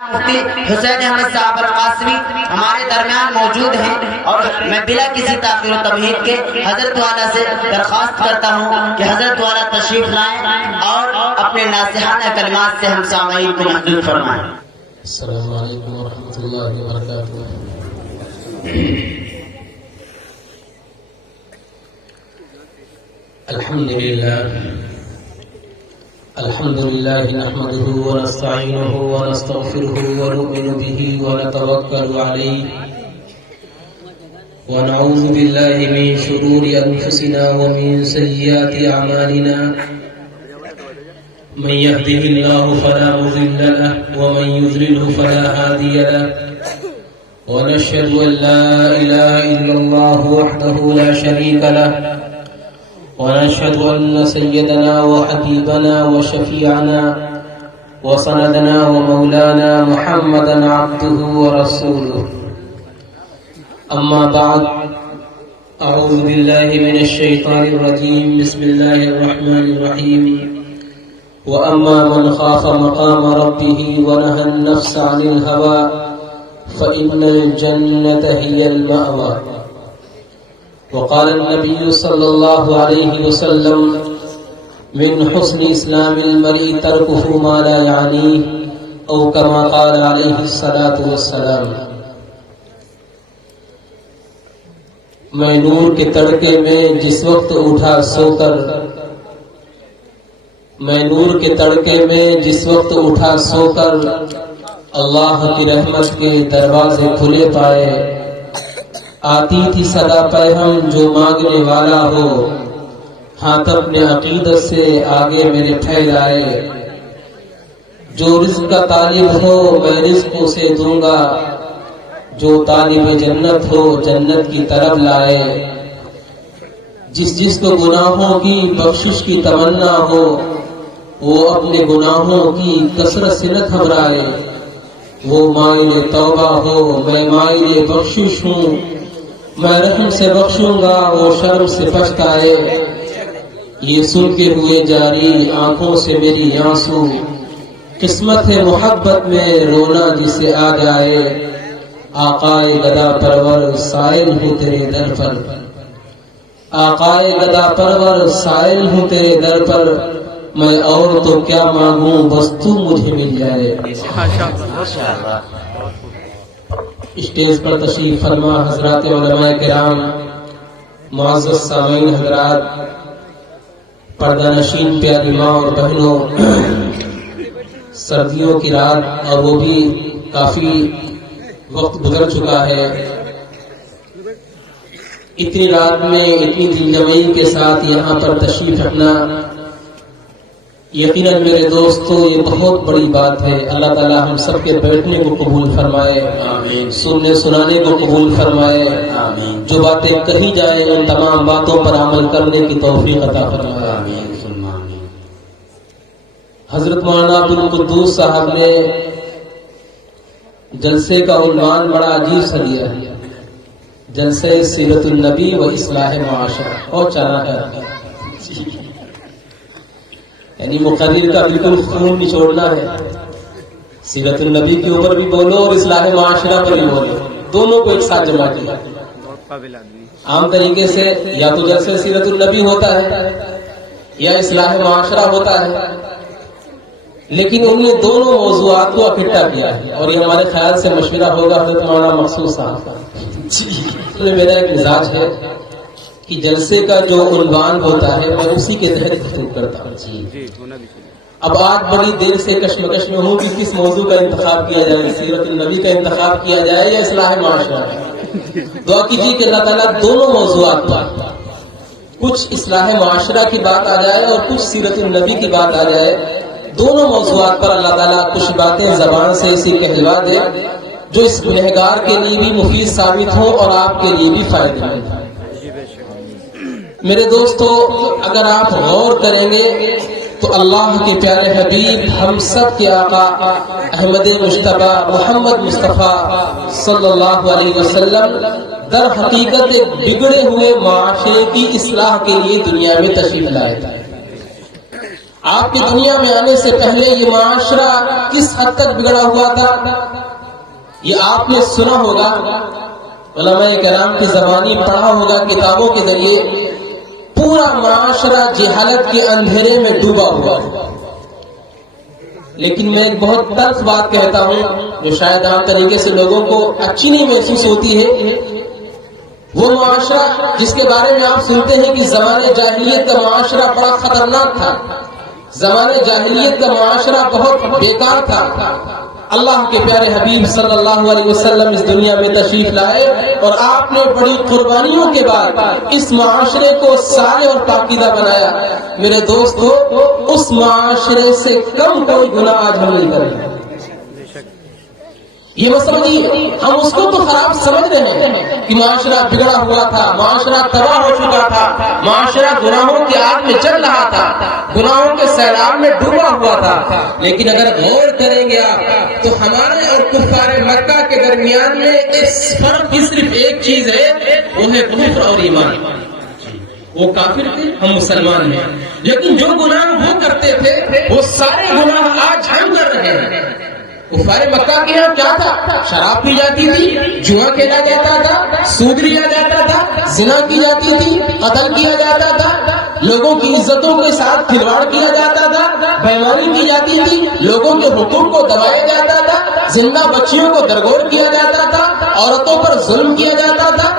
مفتی حسین احمد صاحب القاسمی ہمارے درمیان موجود ہیں اور میں بلا کسی تاخیر و تمہید کے حضرت والا سے درخواست کرتا ہوں کہ حضرت والا تشریف لائیں اور اپنے ناصحانہ کلمات سے ہم سامعین کو محظوظ فرمائیں۔ السلام علیکم ورحمۃ اللہ وبرکاتہ۔ الحمد لله نحمده ونستعينه ونستغفره ونؤمن به ونتوكل عليه ونعوذ بالله من شرور أنفسنا ومن سيئات أعمالنا، من يهده الله فلا مضل له ومن يضلله فلا هادي له، ونشهد أن لا إله إلا الله وحده لا شريك له، ونشهد أن سيدنا وحبيبنا وشفيعنا وسندنا ومولانا محمدا عبده ورسوله، أما بعد، أعوذ بالله من الشيطان الرجيم، بسم الله الرحمن الرحيم، وأما من خاف مقام ربه ونهى النفس عن الهوى فإن الجنة هي المأوى، وقال النبي صلى الله عليه وسلم من حسن اسلام المرء تركه ما لا يعنيه، او كما قال عليه الصلاة والسلام۔ میں نور کے تڑکے میں جس وقت اٹھا سو کر، میں نور کے تڑکے میں جس وقت اٹھا سو کر اللہ کی رحمت کے دروازے کھلے پائے، آتی تھی صدا پیغام جو مانگنے والا ہو، ہاتھ اپنے عقیدت سے آگے میرے پھیلائے، جو رزق کا طالب ہو میں رزق اسے دوں گا، جو طالب جنت ہو جنت کی طرف لائے، جس کو گناہوں کی بخشش کی تمنا ہو وہ اپنے گناہوں کی کثرت سے نہ گھبرائے، وہ مائل توبہ ہو میں مائل بخشش ہوں، میں رحم سے بخشوں گا وہ شرم سے پچھتائے، یہ سن کے ہوئے جاری آنکھوں سے میری آنسو، قسمت ہے محبت میں رونا جسے آ جائے، آقائے گدا پرور سائل ہوں تیرے در پر، آقائے گدا پرور سائل ہوں تیرے در پر، میں اور تو کیا مانگوں بس تو مجھے مل جائے۔ اسٹیج پر تشریف فرما حضرات علماء کرام، معزز سامعین حضرات، پردہ نشین پیاری ماں اور بہنوں، سردیوں کی رات اور وہ بھی کافی وقت گزر چکا ہے، اتنی رات میں اتنی دل جمعی کے ساتھ یہاں پر تشریف رکھنا یقیناً میرے دوستو یہ بہت بڑی بات ہے۔ اللہ تعالی ہم سب کے بیٹھنے کو قبول فرمائے، آمین، سننے سنانے کو قبول فرمائے، آمین، جو باتیں کہی جائیں ان تمام باتوں پر عمل کرنے کی توفیق عطا فرمائے، آمین۔ حضرت مولانا عبدالقدوس صاحب نے جلسے کا عنوان بڑا عجیب سا دیا ہے، جلسے سیرت النبی و اصلاح معاشرہ، اور چانا ہے یعنی مقرر کا بالکل خون نچوڑنا ہے، سیرت النبی کے اوپر بھی بولو اور اصلاح معاشرہ پر بھی بولو، دونوں کو ایک ساتھ جمع کیا۔ عام طریقے سے یا تو جیسے سیرت النبی ہوتا ہے یا اصلاح معاشرہ ہوتا ہے، لیکن انہوں نے دونوں موضوعات کو اکٹھا کیا ہے، اور یہ ہمارے خیال سے مشورہ ہوگا حضرت مولانا مقصود صاحب کا۔ میرا ایک مزاج ہے کہ جلسے کا جو عنوان ہوتا ہے میں اسی کے تحت گفتگو کرتا ہوں۔ اب آج بڑی دیر سے کشمکش میں ہوں کہ کس موضوع کا انتخاب کیا جائے، سیرت النبی کا انتخاب کیا جائے یا اصلاح معاشرہ کا۔ دعا کیجیے کہ اللہ تعالیٰ دونوں موضوعات پر کچھ اصلاح معاشرہ کی بات آ جائے اور کچھ سیرت النبی کی بات آ جائے، دونوں موضوعات پر اللہ تعالیٰ کچھ باتیں زبان سے ایسی کہلوا دے جو اس گنہگار کے لیے بھی مفید ثابت ہوں اور آپ کے لیے بھی فائدہ مند ہوں۔ میرے دوستو اگر آپ غور کریں گے تو اللہ کے پیارے حبیب ہم سب کے آقا احمد مجتبی محمد مصطفیٰ صلی اللہ علیہ وسلم در حقیقت بگڑے ہوئے معاشرے کی اصلاح کے لیے دنیا میں تشریف لائے تھے۔ آپ کی دنیا میں آنے سے پہلے یہ معاشرہ کس حد تک بگڑا ہوا تھا یہ آپ نے سنا ہوگا، علماء کرام کی زبانی پڑھا ہوگا کتابوں کے ذریعے. پورا معاشرہ جہالت کے اندھیرے میں ڈوبا ہوا ہے. لیکن میں ایک بہت تلخ بات کہتا ہوں جو شاید عام طریقے سے لوگوں کو اچھی نہیں محسوس ہوتی ہے. وہ معاشرہ جس کے بارے میں آپ سنتے ہیں کہ زمانے جاہلیت کا معاشرہ بڑا خطرناک تھا، زمانے جاہلیت کا معاشرہ بہت بیکار تھا. اللہ کے پیارے حبیب صلی اللہ علیہ وسلم اس دنیا میں تشریف لائے اور آپ نے بڑی قربانیوں کے بعد اس معاشرے کو صالح اور پاکیزہ بنایا. میرے دوستو، اس معاشرے سے کم کوئی گناہ آج ہم نہیں کر رہے. یہ مت سمجھیے، ہم اس کو تو خراب سمجھ رہے ہیں کہ معاشرہ بگڑا ہوا تھا، معاشرہ تباہ ہو چکا تھا، معاشرہ گناہوں کی آگ میں چل رہا تھا، گناہوں کے سیلاب میں ڈوبا ہوا تھا. لیکن اگر غور کریں گے آپ تو ہمارے اور کفار مکہ کے درمیان میں اس فرق کی صرف ایک چیز ہے، وہ ہے کفر اور ایمان. وہ کافر تھے، ہم مسلمان ہیں. لیکن جو گناہ وہ کرتے تھے وہ سارے گناہ آج ہم کر رہے ہیں. کفار مکہ کے یہاں کیا تھا؟ شراب پی جاتی تھی، جوا کھیلا جاتا تھا، سود لیا جاتا تھا، زنا کی جاتی تھی، قتل کیا جاتا تھا، لوگوں کی عزتوں کے ساتھ کھلواڑ کیا جاتا تھا، بےایمانی کی جاتی تھی، لوگوں کے حقوق کو دبایا جاتا تھا، زندہ بچیوں کو درگور کیا جاتا تھا، عورتوں پر ظلم کیا جاتا تھا.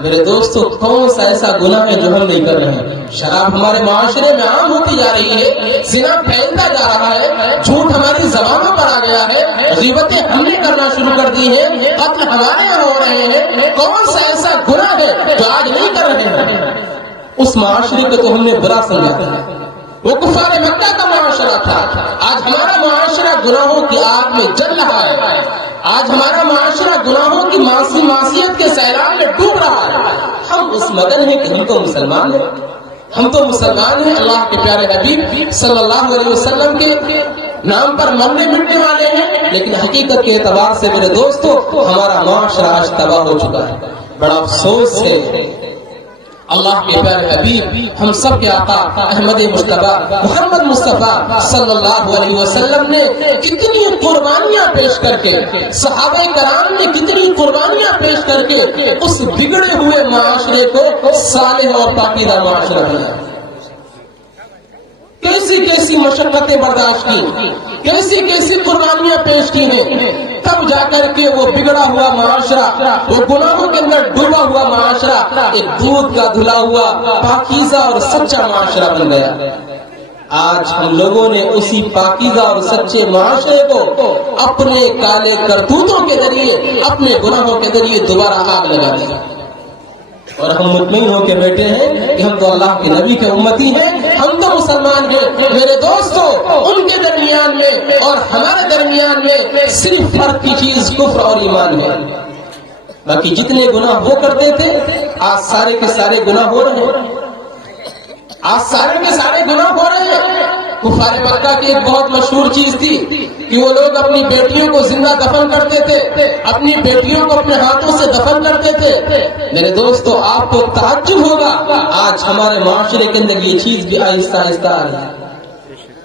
میرے دوستو، کون سا ایسا گناہ ہے جو ہم نہیں کر رہے ہیں؟ شراب ہمارے معاشرے میں عام ہوتی جا رہی ہے، زنا پھیلتا جا رہا ہے، جھوٹ ہماری زبانوں پر آ گیا ہے، غیبتیں ہم نے کرنا شروع کر دی ہیں، قتل ہمارے یہاں ہو رہے ہیں. کون سا ایسا گناہ ہے جو آج نہیں کر رہے ہیں؟ اس معاشرے کو تو ہم نے برا سمجھا تھا. وہ کفار مکہ کا معاشرہ تھا. آج ہمارا معاشرہ گناہوں کی آگ میں جل رہا ہے. آج ہمارا معاشرہ گناہوں کی معصیت کے سیلاب میں ڈوب رہا ہے. ہم اس مگن ہیں کہ ہم تو مسلمان ہیں، ہم تو مسلمان ہیں، اللہ کے پیارے حبیب صلی اللہ علیہ وسلم کے نام پر مرنے مٹنے والے ہیں. لیکن حقیقت کے اعتبار سے میرے دوستو، ہمارا معاشرہ آج تباہ ہو چکا ہے. بڑا افسوس ہے. اللہ کے پیارے حبیب ہم سب کے آقا احمد مصطفیٰ محمد مصطفیٰ صلی اللہ علیہ وسلم نے کتنی قربانیاں پیش کر کے، صحابہ کرام نے کتنی قربانیاں پیش کر کے اس بگڑے ہوئے معاشرے کو صالح اور پاکیزہ معاشرہ بنایا. کیسی کیسی مشقتیں برداشت کی، کیسی کیسی قربانیاں پیش کی ہیں، تب جا کر کے وہ بگڑا ہوا معاشرہ، وہ گناہوں کے اندر ڈوبا ہوا معاشرہ ایک دودھ کا دھلا ہوا پاکیزہ اور سچا معاشرہ بن گیا. آج ہم لوگوں نے اسی پاکیزہ اور سچے معاشرے کو اپنے کالے کرتوتوں کے ذریعے، اپنے گناہوں کے ذریعے دوبارہ آگ لگا دیا. اور ہم مطمئن ہو کے بیٹھے ہیں کہ ہم تو اللہ کے نبی کے امتی ہیں، ہم تو مسلمان ہیں. میرے دوستو، ان کے درمیان میں اور ہمارے درمیان میں صرف فرق کی چیز کفر اور ایمان ہے. باقی جتنے گناہ وہ کرتے تھے آج سارے کے سارے گناہ ہو رہے ہیں. آج سارے کے سارے گناہ ہو رہے ہیں. کفار مکہ کی ایک بہت مشہور چیز تھی کہ وہ لوگ اپنی بیٹیوں کو زندہ دفن کرتے تھے، اپنی بیٹیوں کو اپنے ہاتھوں سے دفن کرتے تھے. میرے دوستو، آپ کو تعجب ہوگا آج ہمارے معاشرے کے اندر یہ چیز بھی آہستہ آہستہ آ رہی ہے.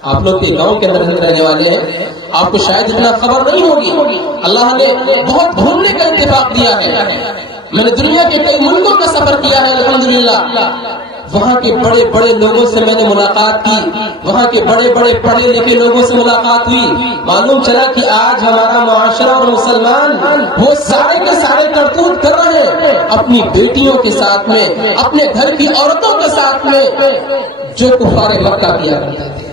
آپ لوگ کے گاؤں کے اندر رہنے والے ہیں، آپ کو شاید اتنا خبر نہیں ہوگی. اللہ نے بہت گھومنے کا اتفاق دیا ہے. میں نے دنیا کے کئی ملکوں کا سفر کیا ہے الحمدللہ. وہاں کے بڑے بڑے لوگوں سے میں نے ملاقات کی، وہاں کے بڑے بڑے پڑھے لکھے لوگوں سے ملاقات ہوئی. معلوم چلا کہ آج ہمارا معاشرہ اور مسلمان وہ سارے کے سارے کرتوت کر رہے ہیں اپنی بیٹیوں کے ساتھ میں، اپنے گھر کی عورتوں کے ساتھ میں، جو کفار مکہ کیا کرتے تھے.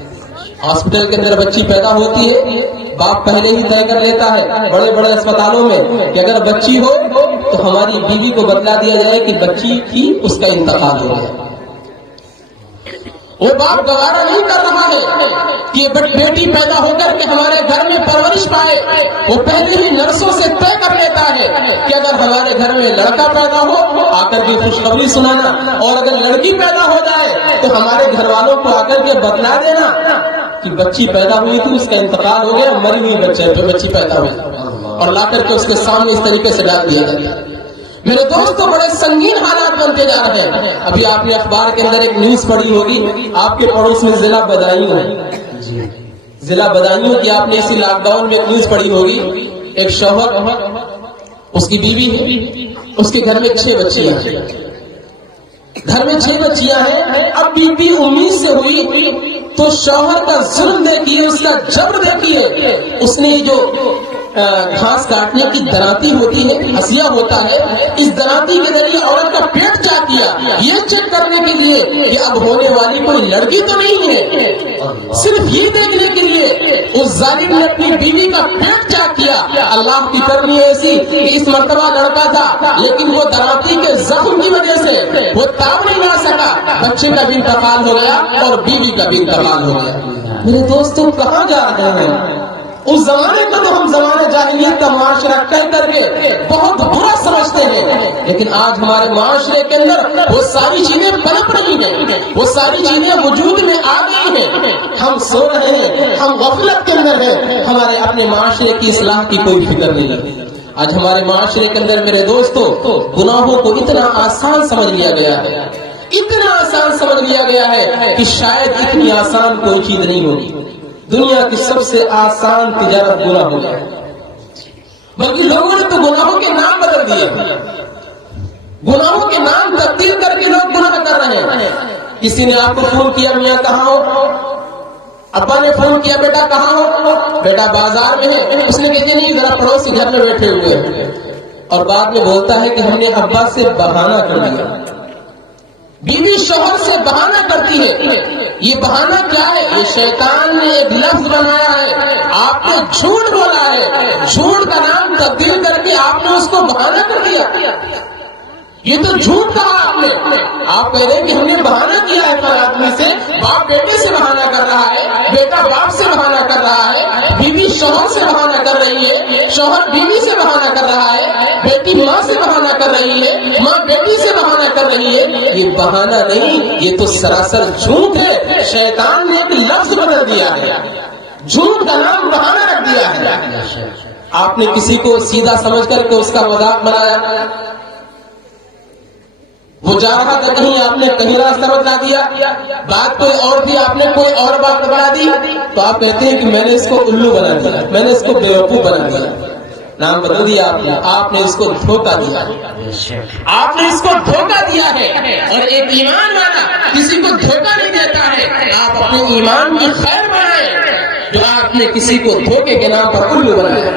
ہاسپٹل کے اندر بچی پیدا ہوتی ہے، باپ پہلے ہی طے کر لیتا ہے بڑے بڑے اسپتالوں میں کہ اگر بچی ہو تو ہماری بیوی کو بتلا دیا جائے کہ بچی کی اس کا انتقال ہو گیا. وہ باپ گوارا نہیں کر رہا ہے کہ بیٹی پیدا ہو کر کے ہمارے گھر میں پرورش پائے. وہ پہلے ہی نرسوں سے طے کر لیتا ہے کہ اگر ہمارے گھر میں لڑکا پیدا ہو آ کر کے خوشخبری سنانا، اور اگر لڑکی پیدا ہو جائے تو ہمارے گھر والوں کو آ کر کے بتلا دینا کہ بچی پیدا ہوئی تھی، اس کا انتقال ہو گیا، مری ہوئی بچی پیدا ہوئی، اور لا کر کے اس کے سامنے اس طریقے سے ڈال دیا جاتا ہے. میرے دوستوں بڑے سنگین حالات بنتے جا رہے ہیں. ابھی آپ نے اخبار کے اندر ایک نیوز پڑھی ہوگی، آپ کے پڑوس میں ضلع بدایوں ہے، ضلع بدایوں کی آپ نے اسی لاک ڈاؤن میں ایک نیوز پڑھی ہوگی. ایک شوہر، اس کی بیوی ہے، اس کے گھر میں 6 بچیاں ہیں، گھر میں 6 بچیاں ہیں. اب بیوی امید سے ہوئی تو شوہر کا ظلم دیکھیے، اس کا جبر دیکھیے. اس نے جو گھاس کاٹنے کی دراتی ہوتی ہے، ہسیا ہوتا ہے، اس دراتی کے ذریعے عورت کا پیٹ چیک کیا، یہ چیک کرنے کے لیے کہ اب ہونے والی کوئی لڑکی تو نہیں ہے. صرف یہ دیکھنے کے لیے اس ظالم نے اپنی بیوی کا پیٹ چیک کیا. اللہ کی کرنی ایسی کہ اس مرتبہ لڑکا تھا، لیکن وہ دراتی کے زخم کی وجہ سے وہ تاب نہیں لا سکا. بچے کا بھی انتقال ہو گیا اور بیوی کا بھی انتقال ہو گیا. میرے دوستوں کہاں جا رہے ہیں؟ اس زمانے کو تو ہم زمانے جاہلیت کا معاشرہ کہہ کر کے بہت برا سمجھتے ہیں، لیکن آج ہمارے معاشرے کے اندر وہ ساری چیزیں پنپ رہی ہیں، وہ ساری چیزیں وجود میں آ گئی ہیں. ہم سو رہے ہیں، ہم غفلت کے اندر ہیں، ہمارے اپنے معاشرے کی اصلاح کی کوئی فکر نہیں. آج ہمارے معاشرے کے اندر میرے دوستوں گناہوں کو اتنا آسان سمجھ لیا گیا ہے، اتنا آسان سمجھ لیا گیا ہے کہ شاید اتنی آسان کوئی چیز نہیں ہوگی. دنیا کی سب سے آسان تجارت گناہ ہو گیا، بلکہ لوگوں نے تو گناہوں کے نام بدل دیے، گناہوں کے نام تبدیل کر کے لوگ گناہ کر رہے ہیں. کسی نے آپ کو فون کیا، میاں کہاں ہو؟ ابا نے فون کیا، بیٹا کہاں ہو؟ بیٹا بازار میں ہے. اس نے کہتے نہیں، ذرا پڑوسی گھر میں بیٹھے ہوئے ہیں، اور بعد میں بولتا ہے کہ ہم نے ابا سے بہانہ کر لیا. بیوی شوہر سے بہانہ کرتی ہے. یہ بہانہ کیا ہے؟ یہ شیطان نے ایک لفظ بنایا ہے، آپ نے جھوٹ بولا ہے، جھوٹ کا نام تبدیل کر کے آپ نے اس کو بہانہ کر دیا. یہ تو جھوٹ کہا آپ نے. آپ کہہ رہے ہیں کہ ہم نے بہانہ کیا ہے فلاں آدمی سے، باپ بیٹے سے بہانہ کر رہا ہے، بیٹا باپ سے بہانہ کر رہا ہے، بیوی شوہر سے بہانہ کر رہی ہے، شوہر بیوی سے بہانہ کر رہا ہے، بیٹی ماں سے بہانہ کر رہی ہے، ماں بیٹی سے بہانہ کر رہی ہے. یہ بہانہ نہیں، یہ تو سراسر جھوٹ ہے. شیطان نے ایک لفظ بدل دیا ہے، جھوٹ کا نام بہانہ رکھ دیا ہے. آپ نے کسی کو سیدھا سمجھ کر کے اس کا مذاق بنایا، وہ جا رہا تھا کہیں، آپ نے کہیں راستہ بتلا دیا، بات کوئی اور تھی، آپ نے کوئی اور بات بتا دی، تو آپ کہتے ہیں کہ میں نے اس کو الو بنا دیا، میں نے اس کو بیوقوف بنا دیا. نام بدل دیا آپ نے اس کو دھوکہ دیا، آپ نے اس کو دھوکہ دیا ہے. اور ایک ایمان والا کسی کو دھوکہ نہیں دیتا ہے. آپ اپنے ایمان کی خیر بنائیں جو آپ نے کسی کو دھوکے کے نام پر الو بنایا.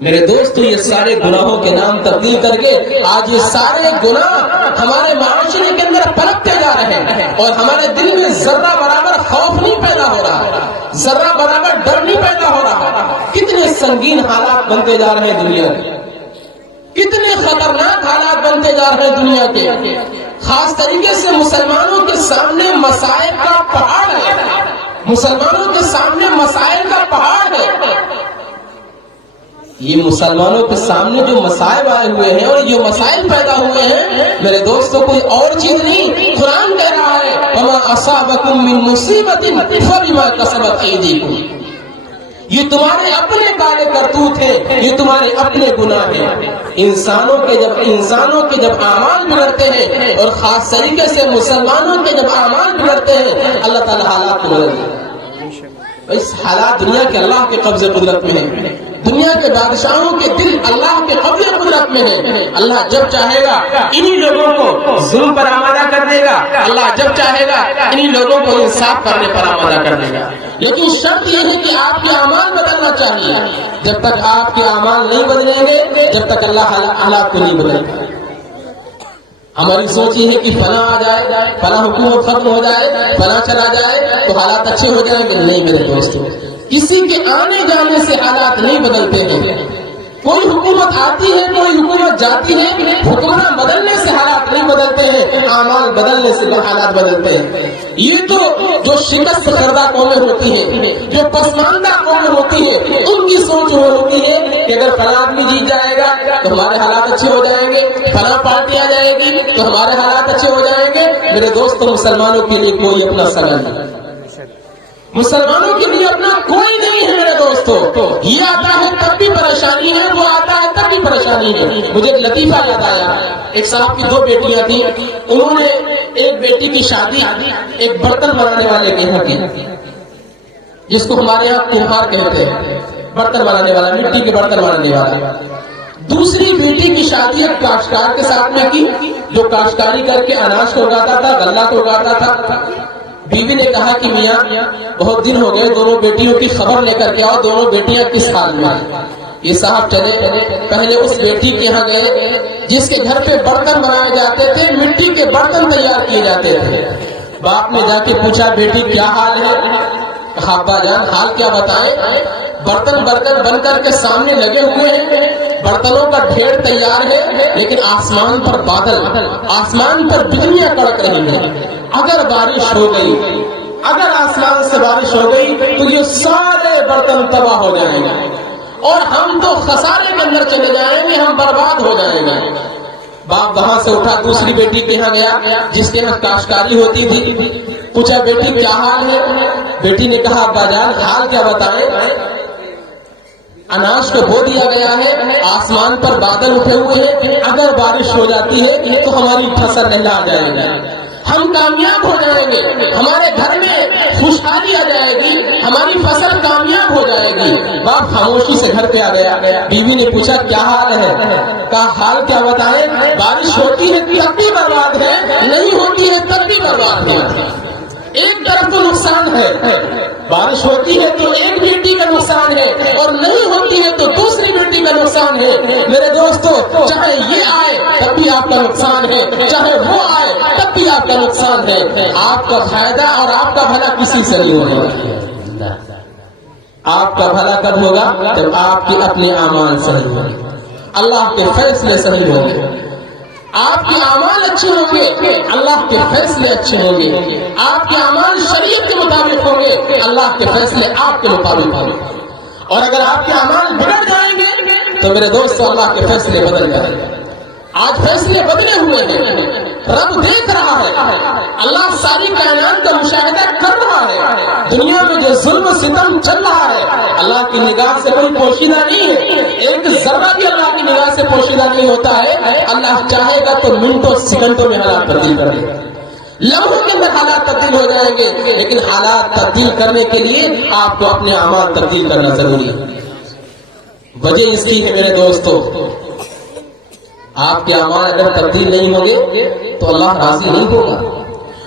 میرے دوستو یہ سارے گناہوں کے نام تبدیل کر کے آج یہ سارے گناہ ہمارے معاشرے کے اندر پلکتے جا رہے ہیں، اور ہمارے دل میں ذرہ برابر خوف نہیں پیدا ہو رہا، ذرہ برابر ڈر نہیں پیدا ہو رہا. کتنے سنگین حالات بنتے جا رہے ہیں دنیا کے، کتنے خطرناک حالات بنتے جا رہے ہیں دنیا کے. خاص طریقے سے مسلمانوں کے سامنے مسائل کا پہاڑ ہے، مسلمانوں کے سامنے مسائل کا پہاڑ ہے. یہ مسلمانوں کے سامنے جو مسائل آئے ہوئے ہیں اور جو مسائل پیدا ہوئے ہیں میرے دوستوں کوئی اور چیز نہیں، قرآن کہہ رہا ہے وَمَا أَصَابَكُم مِّن مُّصِيبَةٍ فَبِمَا كَسَبَتْ أَيْدِيكُمْ. یہ تمہارے اپنے کالے کرتوت ہیں، یہ تمہارے اپنے گناہ ہیں. انسانوں کے جب اعمال بگڑتے ہیں، اور خاص طریقے سے مسلمانوں کے جب اعمال بگڑتے ہیں، اللہ تعالیٰ حالات کو بدل دیتا ہے. اس حالات دنیا کے اللہ کے قبضے قدرت میں ہیں، دنیا کے بادشاہوں کے دل اللہ کے قبضے قدرت میں ہیں. اللہ جب چاہے گا انہی لوگوں کو ظلم پر آمادہ کر دے گا، اللہ جب چاہے گا انہی لوگوں کو انصاف کرنے پر آمادہ کر دے گا. لیکن شرط یہ ہے کہ آپ کے اعمال بدلنا چاہیے. جب تک آپ کے اعمال نہیں بدلیں گے، جب تک اللہ حالات کو نہیں بدلے گا. ہماری سوچ یہ ہے کہ فلاں آ جائے، فلاں حکومت ختم ہو جائے، فلاں چلا جائے تو حالات اچھے ہو جائیں گے. نہیں میرے دوستوں، کسی کے آنے جانے سے حالات نہیں بدلتے ہیں. کوئی حکومت آتی ہے، کوئی حکومت جاتی ہے، حکمراں بدلنے سے حالات نہیں بدلتے ہیں، اعمال بدلنے سے حالات بدلتے ہیں. یہ تو جو شکست کردہ قومیں ہوتی ہیں، جو پسماندہ قومیں ہوتی ہیں، ان کی سوچ وہ ہوتی ہے کہ اگر فلاں آدمی جیت جائے گا تو ہمارے حالات اچھے ہو جائیں گے، فلاں پارٹی آ جائے گی تو ہمارے حالات اچھے ہو جائیں گے. میرے دوستوں مسلمانوں کے لیے کوئی اپنا سگا نہیں، مسلمانوں کے لیے اپنا کوئی نہیں ہے. میرے دوستوں یہ آتا ہے تب بھی پریشانی ہے، وہ آتا ہے تب بھی پریشانی پریشانی ہے. مجھے ایک لطیفہ یاد آیا. ایک صاحب کی 2 بیٹیاں تھیں. انہوں نے ایک بیٹی کی شادی ایک برتن بنانے والے کے یہاں کی، جس کو ہمارے یہاں کمہار کہتے ہیں، برتن بنانے والا، مٹی کے برتن بنانے والا. دوسری بیٹی کی شادی ایک کاشتکار کے ساتھ میں کی، جو کاشتکاری کر کے اناج کو اگاتا تھا، غلہ کو اگاتا تھا. بیوی نے کہا کہ میاں بہت دن ہو گئے، دونوں بیٹیوں کی خبر لے کر کے آؤ، دونوں بیٹیاں کس حال میں ہیں. یہ صاحب چلے، پہلے اس بیٹی کے یہاں گئے جس کے گھر پہ برتن بنائے جاتے تھے، مٹی کے برتن تیار کیے جاتے تھے. باپ نے جا کے پوچھا بیٹی کیا حال ہے؟ کہا ابا جان حال کیا بتائیں، برتن برتن بن کر کے سامنے لگے ہوئے ہیں، برتنوں کا ڈھیر تیار ہے، لیکن آسمان پر بادل، آسمان پر بجلیاں کڑک رہی ہیں. اگر بارش ہو گئی، اگر آسمان سے بارش ہو گئی تو یہ سارے برتن تباہ ہو جائیں گے اور ہم تو خسارے کے اندر چلے جائیں گے، ہم برباد ہو جائیں گے. باپ وہاں سے اٹھا دوسری بیٹی کے یہاں گیا جس کے یہاں کاشتکاری ہوتی تھی. پوچھا بیٹی کیا حال ہے؟ بیٹی نے کہا ابا جان حال کیا بتائیں، اناج کو بو دیا گیا ہے، آسمان پر بادل اٹھے ہوئے ہیں، اگر بارش ہو جاتی ہے تو ہماری فصل لہلا جائے گی، ہم کامیاب ہو جائیں گے، ہمارے گھر میں خوشحالی آ جائے گی، ہماری فصل کامیاب ہو جائے گی. باپ خاموشی سے گھر پہ آ گیا. بیوی نے پوچھا کیا حال ہے؟ کہا حال کیا بتائیں، بارش ہوتی ہے تب بھی برباد ہے، نہیں ہوتی ہے تب بھی برباد ہے. ایک طرف تو نقصان ہے، بارش ہوتی ہے تو ایک بیٹی کا نقصان ہے اور نہیں ہوتی ہے تو دوسری بیٹی کا نقصان ہے. میرے دوستو چاہے یہ آئے تب بھی آپ کا نقصان ہے، چاہے وہ آئے تب بھی آپ کا نقصان ہے. آپ کا فائدہ اور آپ کا بھلا کسی سے نہیں ہوگا. آپ کا بھلا کب ہوگا؟ جب آپ کے اپنے اعمال صحیح ہوں گے، اللہ کے فیصلے صحیح ہوں گے. آپ کے اعمال اچھے ہوں گے، اللہ کے فیصلے اچھے ہوں گے. آپ کے اعمال شریعت کے مطابق ہوں گے، اللہ کے فیصلے آپ کے مطابق ہوں گے. اور اگر آپ کے اعمال بگڑ جائیں گے تو میرے دوستو اللہ کے فیصلے بدل جائیں گے. آج فیصلے بدلے ہوئے ہیں، رب دیکھ رہا ہے، اللہ ساری کائنات کا مشاہدہ کر رہا ہے. دنیا میں جو ظلم و ستم چل رہا ہے اللہ کی نگاہ سے کوئی پوشیدہ نہیں ہے، ایک ذرہ بھی اللہ کی نگاہ سے پوشیدہ نہیں ہوتا ہے. اللہ چاہے گا تو منٹوں سیکنڈوں میں حالات تبدیل کر دے گا، لمحوں کے اندر حالات تبدیل ہو جائیں گے. لیکن حالات تبدیل کرنے کے لیے آپ کو اپنے اعمال تبدیل کرنا ضروری ہے. وجہ اس کی ہے میرے دوستو، آپ کے اعمال اگر تبدیل نہیں ہوں گے تو اللہ راضی نہیں ہوگا.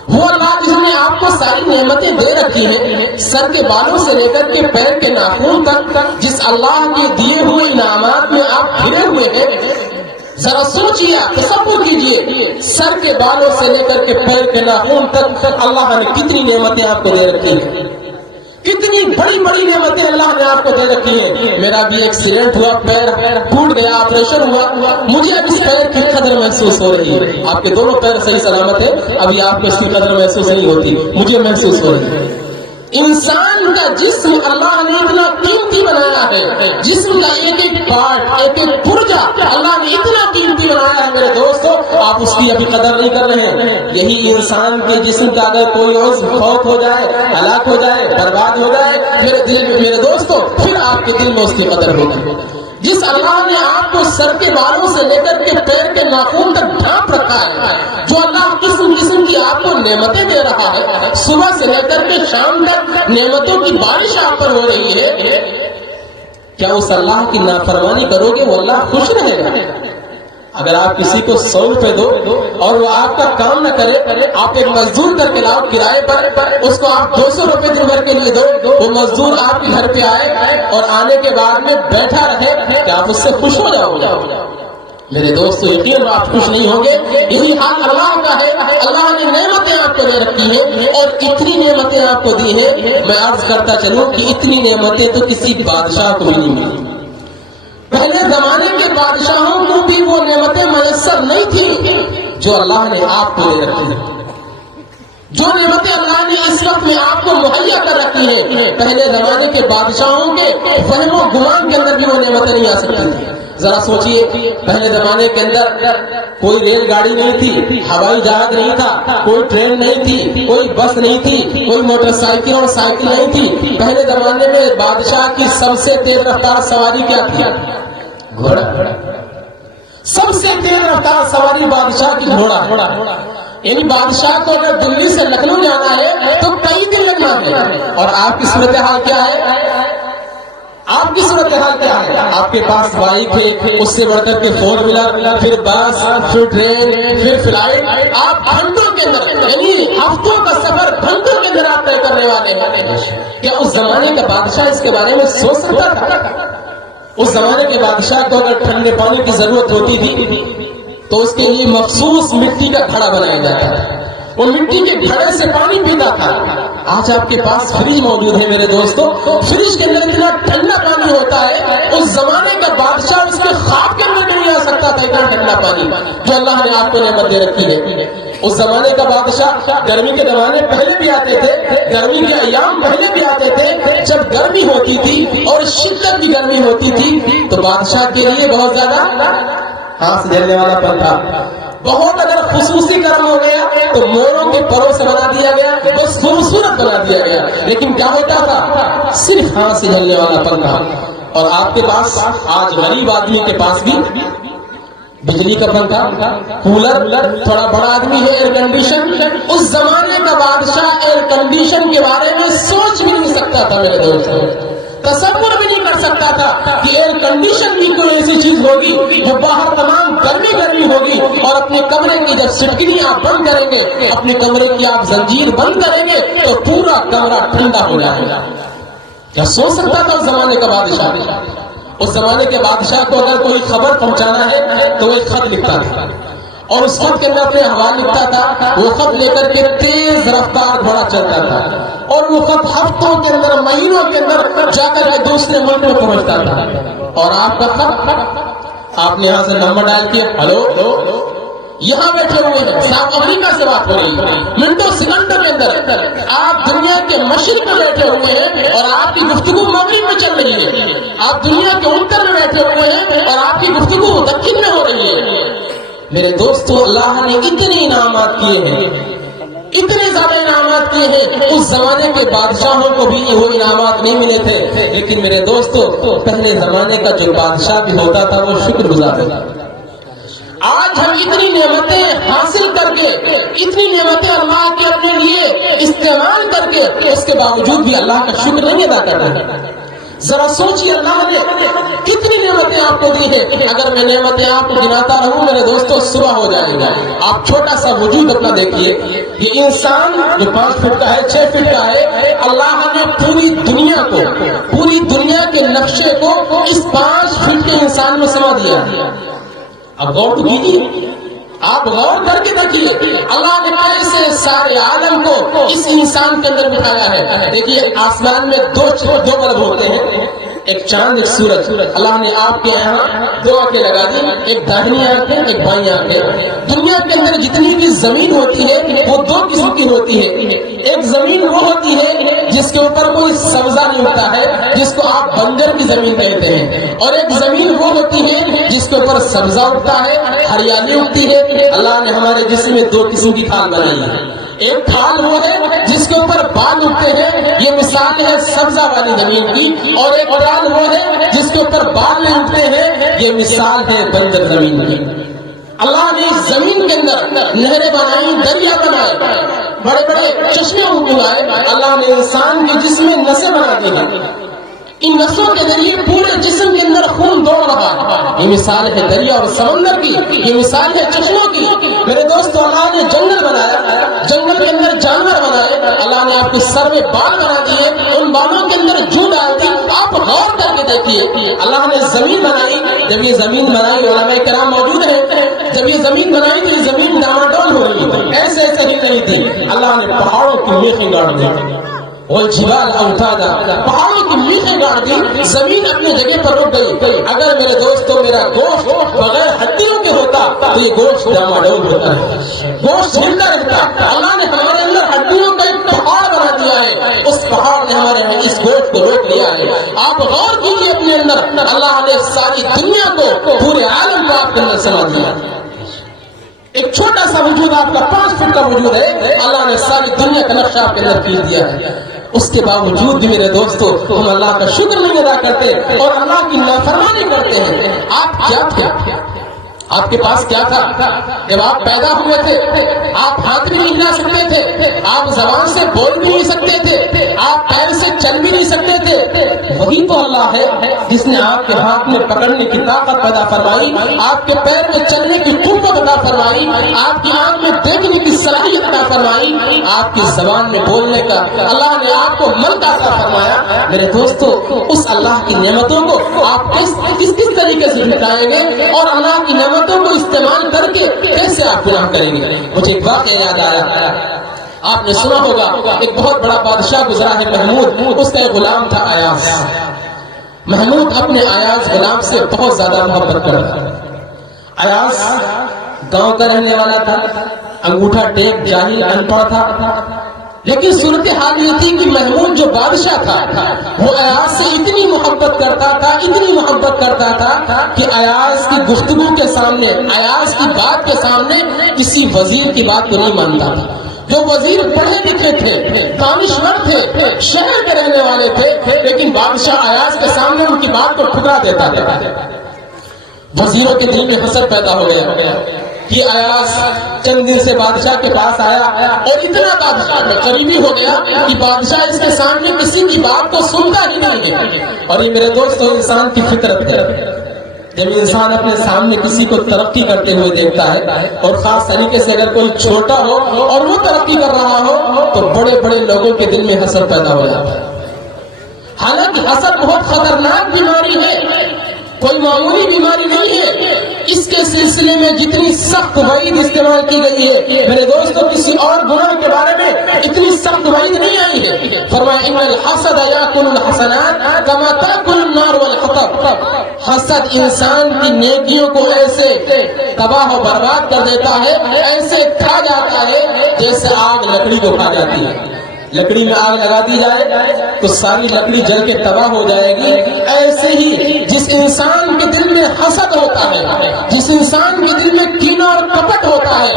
وہ اللہ جس نے آپ کو ساری نعمتیں دے رکھی ہیں، سر کے بالوں سے لے کر کے پیر کے ناخن تک، جس اللہ کے دیے ہوئے انعامات میں آپ گھرے ہوئے ہیں، ذرا سوچیے، تصور کیجیے، سر کے بالوں سے لے کر کے پیر کے ناخن تک اللہ نے کتنی نعمتیں آپ کو دے رکھی ہیں، کتنی بڑی بڑی نعمتیں اللہ نے آپ کو دے رکھی ہیں. میرا بھی ایکسیڈنٹ ہوا، پیر ٹوٹ گیا، آپریشن ہوا، مجھے اب اس پیر کی قدر محسوس ہو رہی ہے. آپ کے دونوں پیر صحیح سلامت ہے، ابھی آپ کو اس کی قدر محسوس نہیں ہوتی، مجھے محسوس ہو رہی ہے. انسان کا جسم اللہ نے اتنا قیمتی بنایا ہے، جسم کا ایک ایک پارٹ، ایک ایک پرجا اللہ نے اتنا قیمتی بنایا ہے میرے دوستو، آپ اس کی ابھی قدر نہیں کر رہے ہیں. یہی انسان کے جسم کا اگر کوئی عضو فوت ہو جائے، ہلاک ہو جائے، برباد ہو جائے میرے دوستو، پھر آپ کے دل میں اس کی قدر ہوگی. جس اللہ نے آپ کو سر کے بالوں سے لے کر کے پیر کے ناخن تک ڈھانپ رکھا ہے، جو اللہ قسم قسم کی آپ کو نعمتیں دے رہا ہے، صبح سے لے کر کے شام تک نعمتوں کی بارش آپ پر ہو رہی ہے، کیا اس اللہ کی نافرمانی کرو گے وہ اللہ خوش رہے گا؟ اگر آپ کسی کو 100 روپے دو اور وہ آپ کا کام نہ کرے، آپ ایک مزدور کر کے لاؤ کرائے پر، اس کو آپ 200 روپے دن بھر کے لیے دو، وہ مزدور آپ کے گھر پہ آئے اور آنے کے بعد میں بیٹھا رہے، کیا آپ اس سے خوش ہو جاؤ گے؟ میرے دوستو یقین آپ خوش نہیں ہوں گے. یہی حال اللہ کا ہے. اللہ نے نعمتیں آپ کو دے رکھی ہیں اور اتنی نعمتیں آپ کو دی ہیں، میں عرض کرتا چلوں کہ اتنی نعمتیں تو کسی بادشاہ کو نہیں ملی. پہلے زمانے کے بادشاہوں کو بھی وہ نعمتیں میسر نہیں تھی جو اللہ نے آپ کو دے رکھی ہیں. جو نعمتیں اللہ نے اس وقت میں آپ کو مہیا کر رکھی ہیں، پہلے زمانے کے بادشاہوں کے فہم و گمان کے اندر بھی وہ نعمتیں نہیں آ سکتی تھیں. ذرا سوچئے، پہلے زمانے کے اندر کوئی ریل گاڑی نہیں تھی، ہوائی جہاز نہیں تھا، کوئی ٹرین نہیں تھی، کوئی بس نہیں تھی، کوئی موٹر سائیکل اور سائیکل نہیں تھی. پہلے زمانے میں بادشاہ کی سب سے تیز رفتار سواری کیا تھی؟ گھوڑا. سب سے تیز رفتار سواری بادشاہ کی گھوڑا، یعنی بادشاہ کو اگر دلی سے لکھنؤ جانا ہے تو کئی دن لگنا ہے. اور آپ کی صورتحال کیا ہے؟ آپ کی صورتحال کیا ہے؟ آپ کے پاس بائک ہے، اس سے بڑھ کر کے 4 ویلر، پھر بس، پھر ٹرین، پھر فلائٹ. آپ گھنٹوں کے اندر، یعنی ہفتوں کا سفر گھنٹوں کے اندر آپ طے کرنے والے ہیں. کیا اس زمانے کا بادشاہ اس کے بارے میں سوچ سکتا تھا؟ اس زمانے کے بادشاہ کو اگر ٹھنڈے پانی کی ضرورت ہوتی تھی تو اس کے لیے مخصوص مٹی کا گھڑا بنایا جاتا تھا، وہ مٹی کے گھڑے سے پانی پیتا تھا. آج آپ کے پاس فریج موجود ہے میرے دوستو، فریج کے اندر اتنا ٹھنڈا پانی ہوتا ہے، اس زمانے کا بادشاہ اس کے خواب کے اندر نہیں آ سکتا تھا اتنا ٹھنڈا پانی جو اللہ نے آپ کو نعمت دے رکھی ہے. اس زمانے کا بادشاہ، گرمی کے زمانے پہلے بھی آتے تھے، گرمی کے ایام پہلے بھی آتے تھے. جب گرمی ہوتی تھی اور شدت کی گرمی ہوتی تھی تو بادشاہ کے لیے بہت زیادہ ہانس جھیلنے والا پنکھا، بہت اگر خصوصی گرم ہو گیا تو موروں کے پروں سے بنا دیا گیا، بس خوبصورت بنا دیا گیا. لیکن کیا ہوتا تھا؟ صرف ہانس سے جھیلنے والا پنکھا. اور آپ کے پاس آج غریب آدمی کے پاس بھی بجلی کا پنکھا، کولر، تھوڑا بڑا آدمی ہے ایئر کنڈیشن. اس زمانے کا بادشاہ ایئر کنڈیشن کے بارے میں سوچ بھی نہیں سکتا تھا میرے دوست، تصور بھی نہیں کر سکتا تھا کہ ایئر کنڈیشن بھی کوئی ایسی چیز ہوگی جو باہر تمام گرمی ہوگی اور اپنے کمرے کی جب سٹکنی آپ بند کریں گے، اپنے کمرے کی آپ زنجیر بند کریں گے تو پورا کمرہ ٹھنڈا ہو جائے گا. کیا سوچ سکتا تھا اس زمانے کا بادشاہ؟ اس زمانے کے بادشاہ کو اگر کوئی خبر پہنچانا ہے تو وہ ایک خط لکھتا تھا اور اس خط کے اندر اپنے حوال لکھتا تھا. وہ خط لے کر کے تیز رفتار گھوڑا چلتا تھا اور وہ خط ہفتوں کے اندر، مہینوں کے اندر جا کر کے دوسرے ملک میں پہنچتا تھا. اور آپ کا خط، آپ نے یہاں سے نمبر ڈائل کیا، ہلو، یہاں بیٹھے ہوئے ہیں، ساؤتھ افریقہ سے بات ہو رہی ہے، منٹوں سیکنڈوں کے اندر آپ دنیا کے مشرق میں بیٹھے ہوئے ہیں اور آپ کی گفتگو مغرب میں چل رہی ہے. آپ دنیا کے اتر میں بیٹھے ہوئے ہیں اور آپ کی گفتگو دکن میں ہو رہی ہے. میرے دوستو، اللہ نے اتنے انعامات کیے ہیں، اتنے زیادہ انعامات کیے ہیں. اس زمانے کے بادشاہوں کو بھی وہ انعامات نہیں ملے تھے. لیکن میرے دوستو، پہلے زمانے کا جو بادشاہ بھی ہوتا تھا وہ شکر گزار ہوتا تھا. آج ہم اتنی نعمتیں حاصل کر کے، اتنی نعمتیں اللہ کے اپنے لیے استعمال کر کے، اس کے باوجود بھی اللہ کا شکر نہیں ادا کر رہے. ذرا سوچیے اللہ نے کتنی نعمتیں آپ کو دی ہیں. اگر میں نعمتیں آپ کو گناتا رہوں میرے دوستو صبح ہو جائے گا. آپ چھوٹا سا وجود اپنا دیکھیے، یہ انسان جو 5 فٹ کا ہے، 6 فٹ کا ہے، اللہ نے پوری دنیا کو، پوری دنیا کے نقشے کو اس 5 فٹ کے انسان میں سما دیا. اب غور تو کیجیے، آپ غور کر کے دیکھیے اللہ نے کیسے سارے عالم کو اس انسان کے اندر بٹھایا ہے. دیکھیے آسمان میں دو بلب ہوتے ہیں، ایک چاند ایک سورج. اللہ نے آپ کے یہاں 2 آنکھیں لگا دی، ایک داہنی آنکھیں ایک بائیں آنکھیں. دنیا کے اندر جتنی بھی زمین ہوتی ہے وہ 2 قسم کی ہوتی ہے. ایک زمین وہ ہوتی ہے جس کے اوپر کوئی سبزہ نہیں ہوتا ہے، جس کو آپ بنجر کی زمین کہتے ہیں. اور ایک زمین وہ ہوتی ہے جس کے اوپر سبزہ اگتا ہے، ہریالی اگتی ہے. اللہ نے ہمارے جسم میں 2 قسم کی کھال بنائی ہے. ایک کھال وہ ہے جس کے اوپر بال اگتے ہیں، یہ مثال ہے سبزہ والی زمین کی. اور ایک کھال وہ ہے جس کے اوپر بال نہیں اگتے ہیں، یہ مثال ہے بنجر زمین کی. اللہ نے اس زمین کے اندر نہریں بنائی، دریا بنائے، بڑے بڑے چشمے اگائے. اللہ نے انسان کے جسم میں نسیں بنا دی ہیں، ان نسوں کے ذریعے پورے جسم کے اندر خون دوڑ رہا ہے. یہ مثال ہے دریا اور سمندر کی، یہ مثال ہے چشموں کی. میرے دوستو، اللہ نے جنگل بنایا، جنگل کے اندر جانور بنائے. اللہ نے آپ کے سر میں بال بنا دیے، ان بالوں کے اندر جو ڈال دی. آپ غور کر کے دیکھیے اللہ نے زمین بنائی. جب یہ زمین بنائی، علماء کرام موجود ہیں، جب یہ زمین بنائی تو یہ زمین ڈاواڈول ہو رہی تھی، ایسے ہی نہیں تھی. اللہ نے پہاڑوں کی میخیں گاڑ دی، والجبال اوتادا، پہاڑوں کی میخیں گاڑ دی. زمین اپنی جگہ پر رک گئی. اگر میرے دوستو میرا گوشت بغیر ہڈیوں کے ہوتا تو یہ گوشت ڈاواڈول ہوتا ہے، گوشت ہلتا رہتا. اللہ نے ہمارے اندر ہڈیوں کا ایک پہاڑ بنا دیا ہے، اس پہاڑ نے ہمارے اس گوشت کو روک لیا ہے. آپ غور کیجیے اپنے اندر، اللہ نے ساری دنیا کو، پورے عالم کو آپ کے اندر سما دیا. ایک چھوٹا سا وجود آپ کا 5 فٹ کا وجود ہے، اللہ نے ساری دنیا کا نقشہ آپ کے اندر کھینچ دیا ہے. اس کے باوجود بھی میرے دوستو ہم اللہ کا شکر نہیں ادا کرتے اور اللہ کی نافرمانی کرتے ہیں. آپ کیا تھے؟ آپ کے پاس کیا تھا؟ جب آپ پیدا ہوئے تھے آپ ہاتھ بھی نہیں ہلا سکتے تھے، آپ زبان سے بول بھی نہیں سکتے تھے، آپ پیر سے چل بھی نہیں سکتے تھے۔ وہی تو اللہ ہے جس نے آپ کے ہاتھ میں پکڑنے کی طاقت پیدا فرمائی، آپ کے پیر میں چلنے کی قوت عطا فرمائی، آپ کی آنکھ میں دیکھنے کی صلاحیت عطا فرمائی، آپ کی زبان میں بولنے کا اللہ نے آپ کو ملک عطا فرمایا۔ میرے دوستو، اس اللہ کی نعمتوں کو آپ کس طریقے سے جھٹلائیں گے اور اللہ کی نعمتوں کو استعمال کر کے کیسے آپ گناہ کریں گے؟ مجھے ایک واقعہ یاد آیا، آپ نے سنا ہوگا ایک بہت بڑا بادشاہ گزرا ہے محمود، اس کا ایک غلام تھا ایاز۔ محمود اپنے ایاز غلام سے بہت زیادہ محبت کرتا۔ ایاز گاؤں کا رہنے والا تھا، انگوٹھا ٹیک، جاہل، ان پڑھ تھا، لیکن صورتحال یہ تھی کہ محمود جو بادشاہ تھا وہ ایاز سے اتنی محبت کرتا تھا کہ ایاز کی گفتگو کے سامنے، ایاز کی بات کے سامنے کسی وزیر کی بات کو نہیں مانتا تھا۔ جو وزیر پڑھے لکھے تھے، دانشور تھے، شہر کے رہنے والے تھے، لیکن بادشاہ ایاز کے سامنے ان کی بات کو ٹھکرا دیتا تھا۔ وزیروں کے دل میں حسد پیدا ہو گیا کہ ایاز چند دن سے بادشاہ کے پاس آیا اور اتنا بادشاہ میں قریبی ہو گیا کہ بادشاہ اس کے سامنے کسی کی بات کو سنتا ہی نہیں ہے۔ اور یہ میرے دوستو انسان کی فطرت ہے، جب انسان اپنے سامنے کسی کو ترقی کرتے ہوئے دیکھتا ہے اور خاص طریقے سے اگر کوئی چھوٹا ہو اور وہ ترقی کر رہا ہو تو بڑے بڑے لوگوں کے دل میں حسد پیدا ہو جاتا ہے۔ حالانکہ حسد بہت خطرناک بیماری ہے، کوئی معمولی بیماری نہیں ہے۔ اس کے سلسلے میں جتنی سخت وعید استعمال کی گئی ہے، میرے دوستوں کسی اور گناہ کے بارے میں اتنی سخت وعید نہیں آئی ہے۔ فرمایا ان الحسد یاکل الحسنات کما تاکل النار والحطب۔ حسد انسان کی نیکیوں کو ایسے تباہ و برباد کر دیتا ہے، ایسے کھا جاتا ہے جیسے آگ لکڑی کو کھا جاتی ہے۔ لکڑی میں آگ لگا دی جائے تو ساری لکڑی جل کے تباہ ہو جائے گی، ایسے ہی جس انسان کے دل میں حسد ہوتا ہے، جس انسان کے دل میں کینہ اور کپٹ ہوتا ہے،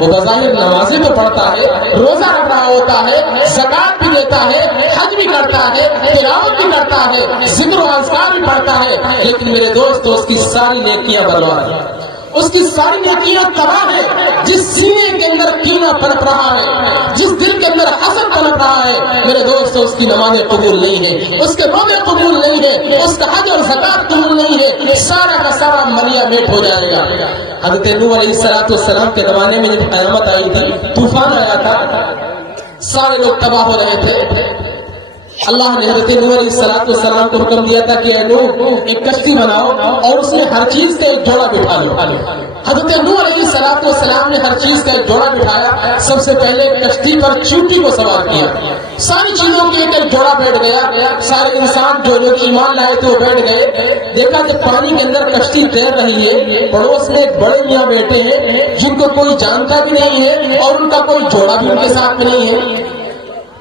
وہ بظاہر نمازیں تو پڑھتا ہے، روزہ رکھ رہا ہوتا ہے، زکات بھی دیتا ہے، حج بھی کرتا ہے، تلاوت بھی کرتا ہے، ذکر و اذکار بھی پڑھتا ہے، لیکن میرے دوستو اس کی ساری نیکیاں برباد ہیں، اس کی ساری نیکیاں تباہ ہیں۔ جس سینے کے اندر کینہ پنپ رہا ہے، جس دل کے اندر حسد پنپ رہا ہے، میرے دوستو اس کی نمازیں قبول نہیں ہے، اس کے روزے قبول نہیں ہے، اس کا حج اور زکات قبول نہیں ہے، سارا کا سارا ملیا میٹ ہو جائے گا۔ حضرت نوح علیہ السلام کے زمانے میں جب قیامت آئی تھی، طوفان آیا تھا، سارے لوگ تباہ ہو رہے تھے۔ اللہ نے حضرت نوح علیہ السلام کو حکم دیا تھا کہ اے نوح ایک کشتی بناؤ اور اس میں ہر چیز کا ایک جوڑا بٹھا لو۔ حضرت نوح علیہ السلام نے ہر چیز کا ایک جوڑا بٹھایا۔ سب سے پہلے کشتی پر چونٹی کو سوار کیا، ساری چیزوں کے ایک جوڑا بیٹھ گیا، سارے انسان جو لوگ ایمان لائے تھے وہ بیٹھ گئے۔ دیکھا کہ پانی کے اندر کشتی تیر رہی ہے، پڑوس میں ایک بڑے میاں بیٹھے ہیں جن کو کوئی جانتا بھی نہیں ہے اور ان کا کوئی جوڑا بھی ان کے ساتھ میں نہیں ہے۔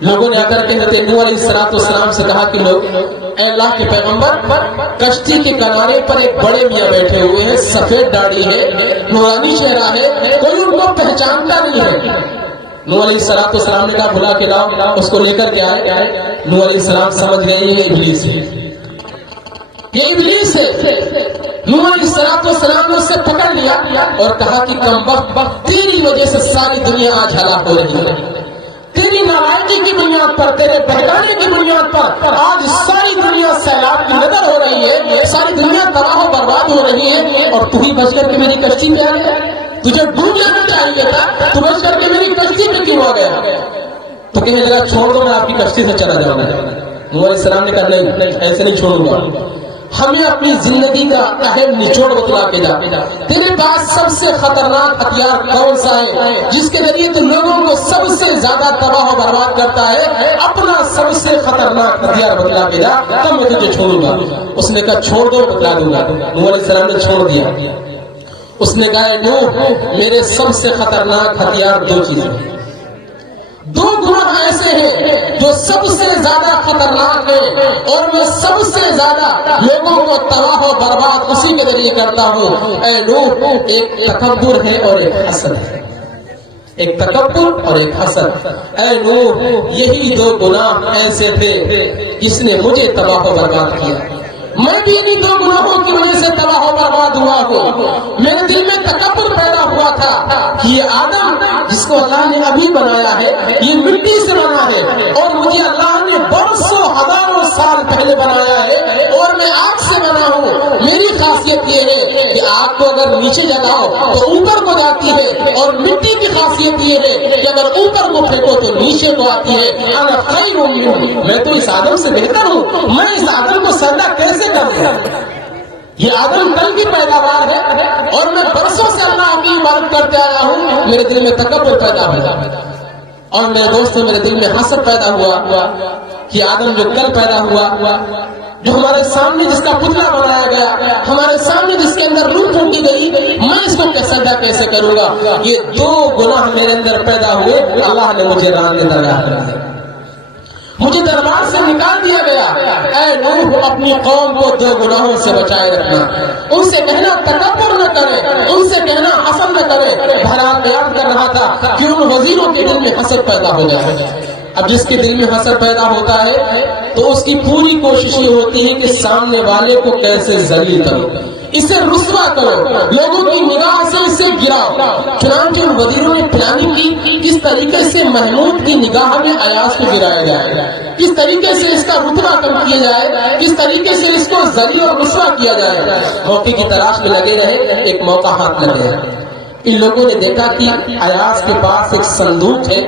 لوگوں نے آ کر کے حضرت نوح علیہ السلام سے کہا کہ لوگ اے اللہ کے پیغمبر، کشتی کے کنارے پر ایک بڑے میاں بیٹھے ہوئے ہیں، سفید داڑھی ہے، نورانی چہرہ ہے، کوئی ان کو پہچانتا نہیں ہے۔ نوح علیہ السلام نے کہا بلا کے لاؤ، اس کو لے کر کے آئے۔ نوح علیہ السلام سمجھ گئے یہ ابلیس ہے، یہ ابلیس ہے۔ نوح علیہ السلام نے اسے پکڑ لیا اور کہا کہ کمبخت، تیری وجہ سے ساری دنیا آج ہلاک ہو رہی ہے، تیری نالائکی کی بنیاد پر، تیرے بہکانے کی بنیاد پر آج ساری دنیا سیلاب کی نظر ہو رہی ہے، ساری دنیا تباہ و برباد ہو رہی ہے، اور تو ہی بچ کر کے میری کشتی میں آ گیا۔ تجھے ڈوب جانا چاہیے تھا، تو بچ کر کے میری کشتی میں کیوں آ گیا؟ تو کہنے لگا چھوڑ دو، میں آپ کی کشتی سے چلا جاؤں گا۔ نوح علیہ السلام نے کہا نہیں، ایسے نہیں چھوڑوں گا۔ ہمیں اپنی زندگی کا اہم نچوڑ بتلا کے جا، تیرے پاس سب سے خطرناک ہتھیار کون سا ہے جس کے ذریعے تو لوگوں کو سب سے زیادہ تباہ و برباد کرتا ہے؟ اپنا سب سے خطرناک ہتھیار بتلا کے جا، تب میں تجھے چھوڑوں گا۔ اس نے کہا چھوڑ دو، بتلا دوں گا۔ نوح علیہ السلام نے چھوڑ دیا۔ اس نے کہا نوح، میرے سب سے خطرناک ہتھیار دو چیزیں، دو گناہ ایسے ہیں جو سب سے زیادہ خطرناک ہیں اور میں سب سے زیادہ لوگوں کو تباہ و برباد اسی کے ذریعے کرتا ہوں۔ اے نوح، ایک تکبر ہے اور ایک حسد ہے، ایک تکبر اور ایک حسد۔ اے نوح، یہی دو گناہ ایسے تھے جس نے مجھے تباہ و برباد کیا۔ میں بھی انہیں دو گناہوں کی وجہ سے تباہ و برباد ہوا ہوں۔ میرے دل میں یہ آدم جس کو اللہ نے ابھی بنایا ہے یہ مٹی سے بنا ہے، اور مجھے اللہ نے برسوں ہزاروں سال پہلے بنایا ہے، اور میں آگ سے بنا ہوں۔ میری خاصیت یہ ہے کہ آگ کو اگر نیچے جلاؤ تو اوپر کو جاتی ہے، اور مٹی کی خاصیت یہ ہے کہ اگر اوپر کو پھینکو تو نیچے کو آتی ہے۔ انا خیر منہ، میں تو اس آدم سے بہتر ہوں، میں اس آدم کو سجدہ کیسے کروں؟ یہ آدم کل کی پیداوار ہے، اور میں برسوں سے اللہ کی عبادت کرتے آیا ہوں۔ میرے دل میں تکبر پیدا ہوا، اور میرے دوستوں میرے دل میں حسد پیدا ہوا کہ آدم جو کل پیدا ہوا، جو ہمارے سامنے جس کا پتلا بنایا گیا، ہمارے سامنے جس کے اندر روح پھونکی گئی، میں اس کو سجدہ کیسے کروں گا؟ یہ دو گناہ میرے اندر پیدا ہوئے، اللہ نے مجھے راہ درگاہ کر دیا، مجھے دربار سے نکال دیا گیا۔ اے نوح، اپنی قوم کو دو گناہوں سے بچائے رکھنا، ان سے کہنا تکبر نہ کرے، ان سے کہنا حسد نہ کرے۔ بہرحال بیان کر رہا تھا کہ ان وزیروں کے دل میں حسد پیدا ہو جائے۔ اب جس کے دل میں حسد پیدا ہوتا ہے تو اس کی پوری کوشش یہ ہوتی ہے کہ سامنے والے کو کیسے ذلیل کرو، اسے رسوا کرو، لوگوں کی نگاہ سے اسے گراؤ۔ چنانچہ ان وزیروں نے پلاننگ کی کس طریقے سے محمود کی نگاہ میں ایاز کو گرایا جائے، کس طریقے سے اس کا رتبہ کم کیا جائے، کس طریقے سے اس کو ذلیل اور رسوا کیا جائے۔ موقع کی تلاش میں لگے رہے، ایک موقع ہاتھ لگے۔ ان لوگوں نے دیکھا کہ ایاز کے پاس ایک صندوق ہے،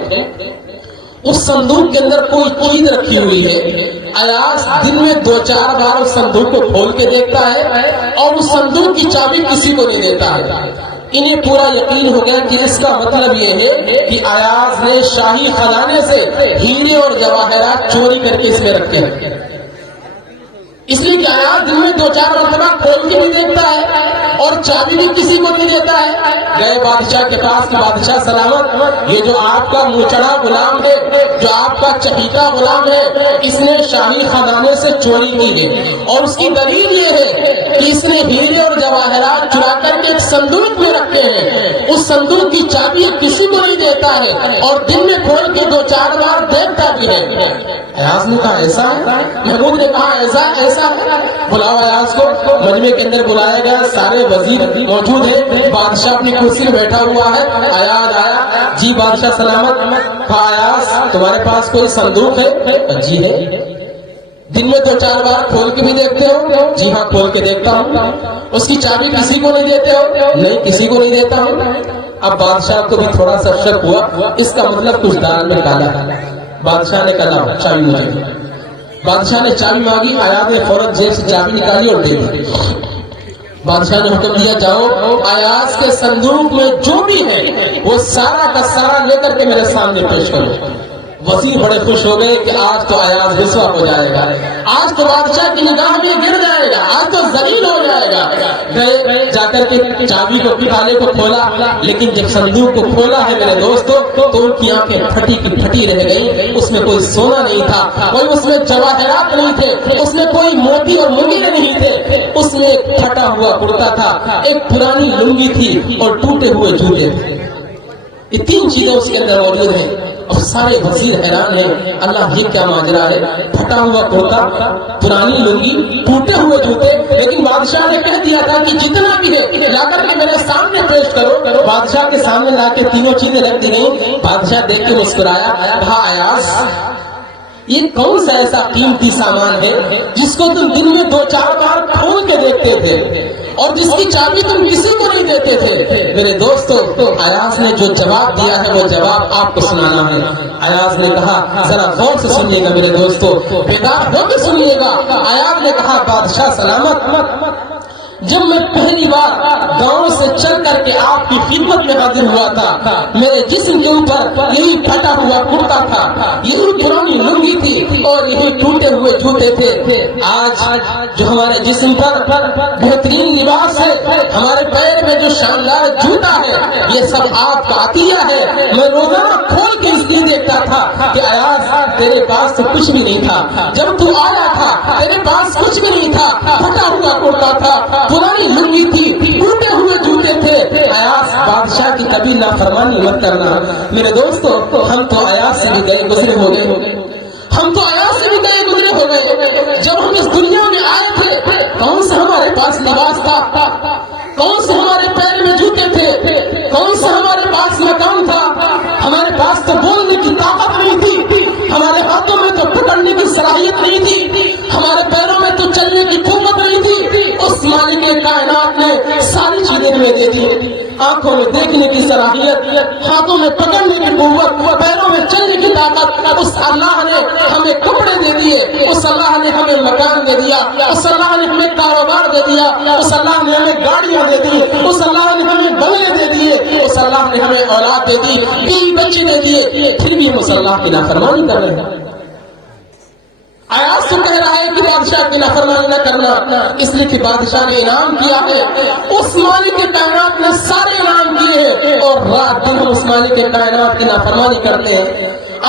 اس صندوق کے اندر کوئی چیز رکھی ہوئی ہے۔ ایاز دن میں 2-4 بار اس صندوق کو کھول کے دیکھتا ہے، اور اس صندوق کی چابی کسی کو نہیں دیتا ہے۔ انہیں پورا یقین ہو گیا کہ اس کا مطلب یہ ہے کہ ایاز نے شاہی خزانے سے ہیرے اور جواہرات چوری کر کے اس میں رکھے ہیں، اس لیے کہ ایاز دن میں 2-4 مرتبہ کھول کے بھی دیکھتا ہے اور چابی بھی کسی کو نہیں دیتا ہے۔ گئے بادشاہ کے پاس کہ بادشاہ سلامت، یہ جو آپ کا موچڑا غلام ہے، جو آپ کا چہیتا غلام ہے، اس نے شاہی خزانے سے چوری کی ہے، اور اس کی دلیل یہ ہے کہ اس نے ہیرے اور جواہرات چرا کر کے ایک صندوق میں رکھے ہیں، اس صندوق کی چابی کسی کو نہیں دیتا ہے، اور دن میں کھول کے 2-4 بار دیکھتا بھی ہے۔ ایاز نے کہا ایسا ہے؟ محمود نے کہا ایسا ہے۔ بلاؤ ایاز کو۔ مجمع کے اندر بلایا گیا، سارے وزیر موجود ہیں، بادشاہ اپنی کرسی میں بیٹھا ہوا ہے۔ ایاز آیا، جی بادشاہ سلامت۔ کہا ایاز تمہارے پاس کوئی صندوق ہے؟ جی ہے۔ دن میں 2-4 بار کھول کے بھی دیکھتے ہو؟ جی ہاں کھول کے دیکھتا ہوں۔ اس کی چابی کسی کو نہیں دیتے ہو؟ نہیں کسی کو نہیں دیتا ہوں۔ اب بادشاہ کو بھی تھوڑا سا شک ہوا، اس کا مطلب کچھ دال میں کالا ہے۔ بادشاہ نے کہا چابی مجھے۔ بادشاہ نے چابی مانگی، ایاز نے فوراً جیب سے چابی نکالی اور دے دی۔ بادشاہ نے حکم دیا جاؤ ایاز کے صندوق میں جو بھی ہے وہ سارا کا سارا لے کر کے میرے سامنے پیش کرو۔ وزیر بڑے خوش ہو گئے کہ آج تو ایاز رسوا ہو جائے گا، آج تو بادشاہ کی نگاہ میں گر جائے گا، آج تو ذلیل ہو جائے گا۔ گئے جا کر کے چابی کو پھالے کو کھولا، لیکن جب صندوق کو کھولا ہے میرے دوستو تو ان کی آنکھیں پھٹی کی پھٹی رہ گئی۔ اس میں کوئی سونا نہیں تھا، کوئی اس میں جواہرات نہیں تھے، اس میں کوئی موتی اور منگیر نہیں تھے، اس میں ایک پھٹا ہوا کرتا تھا، ایک پرانی لنگی تھی اور ٹوٹے ہوئے جوتے تھے۔ یہ 3 چیزیں اس کے اندر موجود ہیں، اور سارے وزیر حیران ہیں، اللہ یہ کیا ماجرا ہے؟ پھٹا ہوا کرتا، پرانی لنگی، ٹوٹے ہوئے جوتے۔ لیکن بادشاہ نے کہہ دیا تھا کہ جتنا بھی ہے لا کر کے میرے سامنے پیش کرو۔ بادشاہ کے سامنے لا کے تینوں چیزیں رکھ دی گئی۔ بادشاہ دیکھ کے مسکرایا، کہا ایاز یہ کون سا ایسا قیمتی سامان ہے جس کو تم دن میں 2-4 بار کھول کے دیکھتے تھے اور جس کی چابی تم کسی کو نہیں دیتے تھے؟ میرے دوستو ایاز نے جو جواب دیا ہے وہ جواب آپ کو سنانا ہے۔ ایاز نے کہا ذرا غور سے سنیے گا میرے دوستو، بیدار ہو کے سنیے گا۔ ایاز نے کہا بادشاہ سلامت، جب میں پہلی بار گاؤں سے چل کر کے آپ کی خدمت میں حاضر ہوا تھا، میرے جسم کے اوپر یہی پھٹا ہوا کرتا تھا، یہی پرانی لنگی تھی اور یہی ٹوٹے ہوئے جوتے تھے۔ آج جو ہمارے جسم پر بہترین لباس ہے، ہمارے پیر میں جو شاندار جوتا ہے، یہ سب آپ کا عطیہ ہے۔ میں روزانہ کھول کے اس لیے دیکھتا تھا کہ ایاز تیرے پاس تو کچھ بھی نہیں تھا، جب تو آیا تھا تیرے پاس کچھ بھی نہیں تھا، پھٹا ہوا کرتا تھا، پرانی لنگی تھی، ٹوٹے ہوئے جوتے تھے۔ ایاز بادشاہ کی کبھی نافرمانی مت کرنا۔ میرے دوستو ہم تو ایاز سے بھی گئے گزرے ہو گئے، ہم تو ایاز سے بھی گئے گزرے ہو گئے۔ جب ہم اس دنیا میں آئے تھے کون سا ہمارے پاس لباس تھا، کون سے ہمارے پیر میں جوتے تھے، کون سا ہمارے پاس نے ساری چیزیں ہمیں دے دی، آنکھوں میں دیکھنے کی صلاحیت، ہاتھوں میں پکڑنے کی قوت، پیروں میں چلنے کی طاقت، اس اللہ نے ہمیں کپڑے دے دیے، اس اللہ نے ہمیں مکان دے دیا، اس اللہ نے ہمیں کاروبار دے دیا، اس اللہ نے ہمیں گاڑیاں دے دی، اس اللہ نے ہمیں بنگلے دے دیے، اس اللہ نے ہمیں اولاد دے دی، بیوی بچے دے دیے، پھر بھی ہم اس اللہ کی نافرمانی کر رہے ہیں۔ آیات تو کہہ رہا ہے کہ بادشاہ کی نافرمانی نہ کرنا، اس لیے کہ بادشاہ نے انعام کیا ہے، اس مالک کے کائنات نے سارے انعام کیے ہیں، اور رات دن ہم اس مالک کے کائنات کی نافرمانی کرتے ہیں۔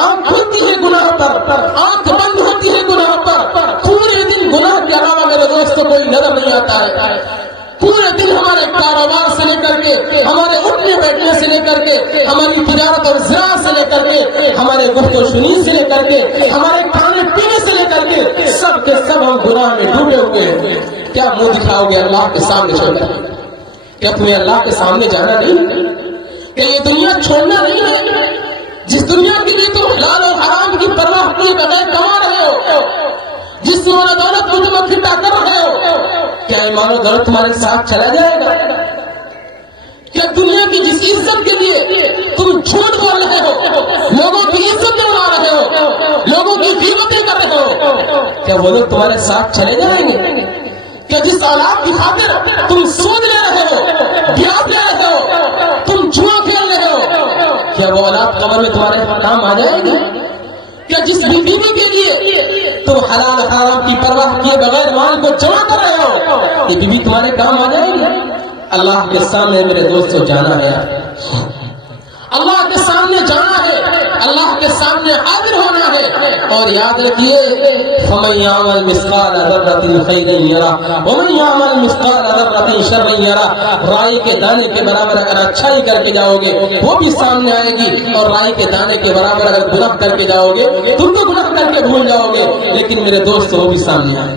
آنکھ کھلتی ہے گناہ پر، آنکھ بند ہوتی ہے گناہ پر، پورے دن گناہ کے علاوہ میرے دوستوں کوئی نظر نہیں آتا ہے۔ پورے دن ہمارے کاروبار سے لے کر کے، ہمارے اٹھنے بیٹھنے سے لے کر کے، ہماری تجارت اور زراعت سے لے کر کے، ہمارے گفت و شنید سے لے کر کے، ہمارے کھانے پینے سے لے کر کے، سب کے سب ہم گناہ میں ڈوبے ہوئے ہیں۔ کیا منہ دکھاؤ گے اللہ کے سامنے چل کر؟ کیا تمہیں اللہ کے سامنے جانا نہیں؟ کہ یہ دنیا چھوڑنا نہیں ہے؟ جس دنیا کے لیے تم حلال اور حرام کی پرواہ کیے بغیر کما رہے ہو، جس مال و دولت کو تم اکٹھا کر رہے ہو، کیا ایمان و دولت تمہارے ساتھ چلا جائے گا؟ کیا دنیا کی جس عزت کے لیے تم جھوٹ بول رہے ہو، لوگوں کی عزت دلوا رہے ہو، لوگوں کی غیبتیں کر رہے ہو، کیا وہ لوگ تمہارے ساتھ چلے جائیں گے؟ کیا جس اولاد کی خاطر تم سود لے رہے ہو، بیاج لے رہے ہو، تم جوا کھیل رہے ہو، کیا وہ اولاد قبر میں تمہارے کام آ جائے گی؟ کیا جس بیوی کے لیے تم حلال حرام کی پرواہ کیے بغیر مال کو جمع کر رہے ہو، یہ بیوی تمہارے کام آ جائے گی؟ اللہ کے سامنے میرے دوستوں جانا ہے، اللہ کے سامنے جانا ہے، اللہ کے سامنے حاضر ہونا ہے، اور یاد رکھیے فَمَن يَعْمَلْ مِثْقَالَ ذَرَّةٍ خَيْرًا يَرَهُ وَمَن يَعْمَلْ مِثْقَالَ ذَرَّةٍ شَرًّا يَرَهُ۔ رائی کے دانے کے برابر اگر اچھائی کر کے جاؤ گے وہ بھی سامنے آئے گی، اور رائی کے دانے کے برابر اگر گناہ کر کے جاؤ گے تم تو گناہ کر کے بھول جاؤ گے، لیکن میرے دوستو وہ بھی سامنے آئے۔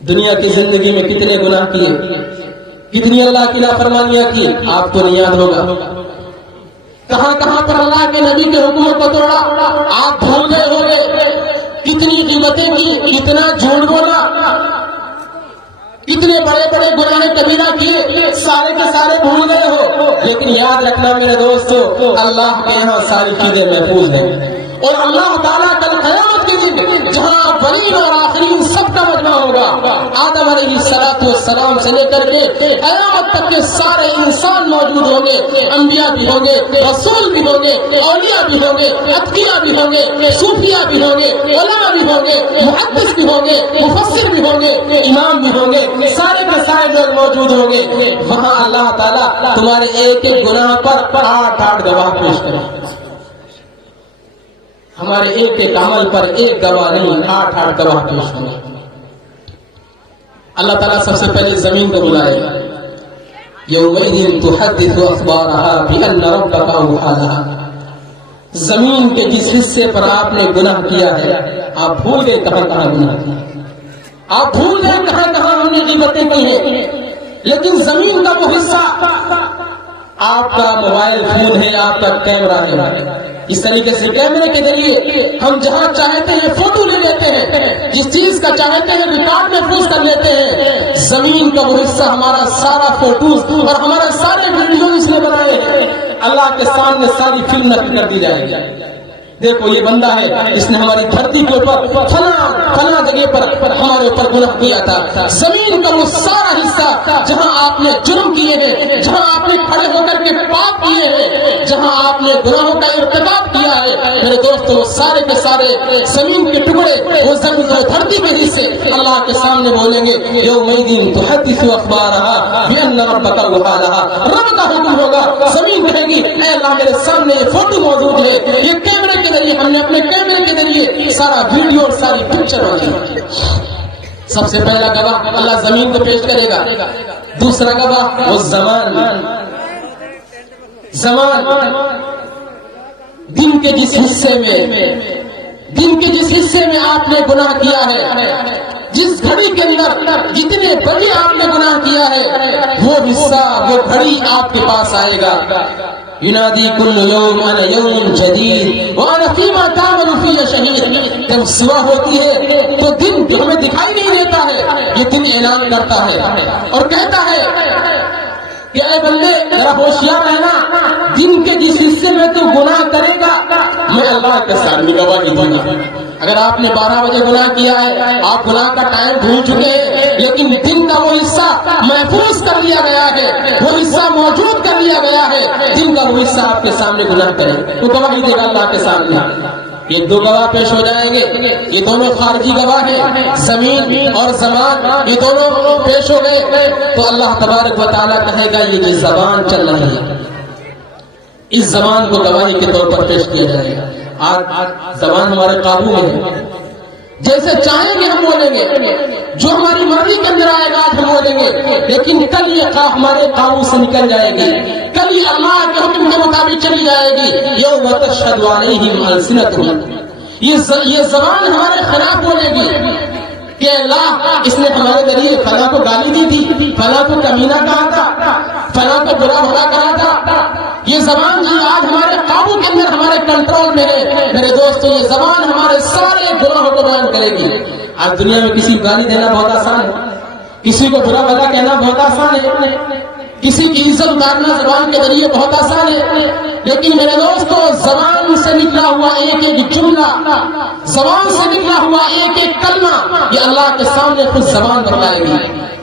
دنیا کی زندگی میں کتنے گناہ کیے، کتنی اللہ کی نافرمانیاں کی، آپ کو نہیں یاد ہوگا۔ کہاں کہاں پر اللہ کے نبی کے حکموں کو توڑا، آپ بھول گئے ہو گے۔ کتنی غیبتیں کی، کتنا جھوٹ بولا، کتنے بڑے بڑے گناہ کبیرہ کیے، سارے کے سارے بھول گئے ہو۔ لیکن یاد رکھنا میرے دوستو، اللہ کے یہاں ساری چیزیں محفوظ ہیں، اور اللہ تعالیٰ کل قیامت کے دن جہاں اولین اور آخرین سب کا مجمع ہوگا، آدم علیہ السلام سے لے کر کے قیامت تک کے سارے انسان موجود ہوں گے، انبیاء بھی ہوں گے، رسول بھی ہوں گے، اولیاء بھی ہوں گے، اتقیاء بھی ہوں گے، صوفیاء بھی ہوں گے، علماء بھی ہوں گے، محدث بھی ہوں گے، مفسر بھی ہوں گے، امام بھی ہوں گے، سارے کے سارے لوگ موجود ہوں گے۔ وہاں اللہ تعالیٰ تمہارے ایک ایک گناہ پر 8 گواہ پیش کرے، ہمارے ایک ایک عمل پر ایک گواہ نہیں، 8 گواہ پیش ہوں گے۔ اللہ تعالیٰ سب سے پہلے زمین کو بلائے گا، یومئذ تحدث اخبارها بأن ربك اوحى لها۔ زمین کے جس حصے پر آپ نے گناہ کیا ہے، آپ بھول گئے کہاں کہاں گناہ کیا، آپ بھول گئے کہاں کہاں ہم نے غیبتیں کی ہیں، لیکن زمین کا وہ حصہ آپ کا موبائل فون ہے، آپ کا کیمرہ ہے۔ اس طریقے سے کیمرے کے ذریعے ہم جہاں چاہتے ہیں فوٹو لے لیتے ہیں، جس چیز کا چاہتے ہیں ریکارڈ محفوظ کر لیتے ہیں۔ زمین کا وہ حصہ ہمارا سارا فوٹوز اور ہمارے سارے ویڈیو اس نے بنائے ہیں، اللہ کے سامنے ساری فلم نقل کر دی جائے گی۔ دیکھو یہ بندہ ہے جس نے ہماری دھرتی کے اوپر فلاں جگہ پر ہمارے اوپر گناہ کیا تھا۔ زمین کا وہ سارا حصہ جہاں آپ نے جرم کیے ہیں، جہاں آپ نے کھڑے ہو کر کے پاپ کیے ہیں، جہاں آپ نے گناہوں کا ارتکاب کیا ہے، میرے دوستو وہ سارے کے سارے زمین کے ٹکڑے، وہ زمین و دھرتی کے حصے اللہ کے سامنے بولیں گے یومئذ تحدث اخبارها بأن ربك اوحى لها۔ رب کا حکم ہوگا، زمین کہے گی اے اللہ میرے سامنے یہ فوٹو موجود ہے، یہ کیمرے کے ذریعے ہم نے اپنے کیمرے کے ذریعے سارا ویڈیو اور ساری پکچر بنائی۔ سب سے پہلا گواہ اللہ زمین کو پیش کرے گا، دوسرا گواہ وہ زمان دن کے جس حصے میں آپ نے گناہ کیا ہے، جس گھڑی کے اندر جتنے بڑے آپ نے گناہ کیا ہے، وہ حصہ وہ گھڑی آپ کے پاس آئے گا۔ ینادی کل یوم انا یوم جدید وانا فیما تعمل فی شہید۔ جب صبح ہوتی ہے تو دن جو ہمیں دکھائی نہیں دیتا ہے، یہ دن اعلان کرتا ہے اور کہتا ہے کہ اے بندے ذرا ہوشیار رہنا، دن کے جس حصے میں تو گناہ کرے گا میں اللہ کے سامنے گواہی دوں گا۔ اگر آپ نے 12 بجے گناہ کیا ہے، آپ گناہ کا ٹائم بھول چکے ہیں، لیکن دن کا وہ حصہ محفوظ کر لیا گیا ہے، وہ حصہ موجود کر لیا گیا ہے، دن کا وہ حصہ آپ کے سامنے گناہ کرے تو گواہی دے گا اللہ کے سامنے۔ یہ دو گواہ پیش ہو جائیں گے، یہ دونوں خارجی گواہ ہیں، زمین اور زمان، یہ دونوں پیش ہو گئے تو اللہ تبارک و تعالیٰ کہے گا یہ جو زبان چل رہی ہے اس زبان کو گواہی کے طور پر پیش کیا جائے گا۔ آج زبان ہمارے قابو میں ہے، جیسے چاہیں گے ہم بولیں گے، جو ہماری مرضی کے اندر آئے گا آج ہم بولیں گے، لیکن کل یہ ہمارے قابو سے نکل جائے گی، کل یہ اللہ کے حکم کے مطابق چلی جائے گی۔ یوم تشہد علیہم السنتہم، یہ زبان ہمارے خلاف بولے گی کہ اللہ اس نے ہمارے ذریعے فلاں کو گالی دی تھی، فلاں کو کمینہ کہا تھا، فلاں کو برا بھلا کہا تھا۔ یہ زبان جو آج ہمارے قابو کے اندر ہمارے کنٹرول میں ہے، میرے دوستو یہ زبان ہمارے سارے گناہوں کو بیان کرے گی۔ آج دنیا میں کسی کو گالی دینا بہت آسان ہے، کسی کو برا بھلا کہنا بہت آسان ہے، کسی کی عزت اتارنا زبان کے ذریعے بہت آسان ہے، لیکن میرے دوستو زبان سے نکلا ہوا ایک ایک جملہ، زبان سے نکلا ہوا ایک ایک کلمہ یہ اللہ کے سامنے خود زبان بتلائے گی۔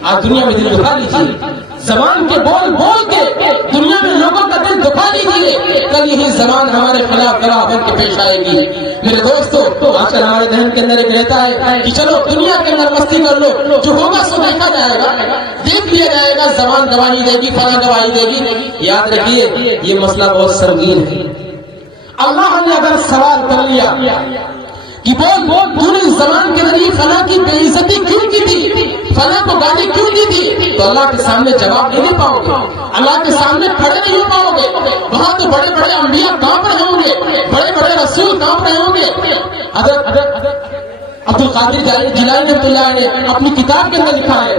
آج دنیا میں دل دکھا لیجیے، زبان کے بول بول کے دنیا میں لوگوں کا دل دکھا لیجیے، کل یہی زبان ہمارے خلاف گواہ بن کے پیش آئے گی۔ میرے دوستو آج کل ہمارے ذہن کے اندر ایک رہتا ہے کہ چلو دنیا کے اندر مستی کر لو، جو ہوگا سو دیکھا جائے گا، دیکھ لیا جائے گا، زبان گواہی دے گی، فلاں گواہی دے گی۔ یاد رکھیے یہ مسئلہ بہت سنگین ہے۔ اللہ نے اگر سوال کر لیا کہ بول تو نے زبان کے ذریعے فلاں کی بے عزتی کیوں کی تھی، فلاں کو گالی کیوں دی تھی، تو اللہ کے سامنے جواب نہیں دے پاؤ گے، اللہ کے سامنے کھڑے نہیں ہو پاؤ گے۔ وہاں تو بڑے بڑے انبیاء کانپ رہے ہوں گے، بڑے بڑے رسول کانپ رہے ہوں گے۔ حضرت عبد القادر جیلانی رحمۃ اللہ نے اپنی کتاب کے اندر لکھا ہے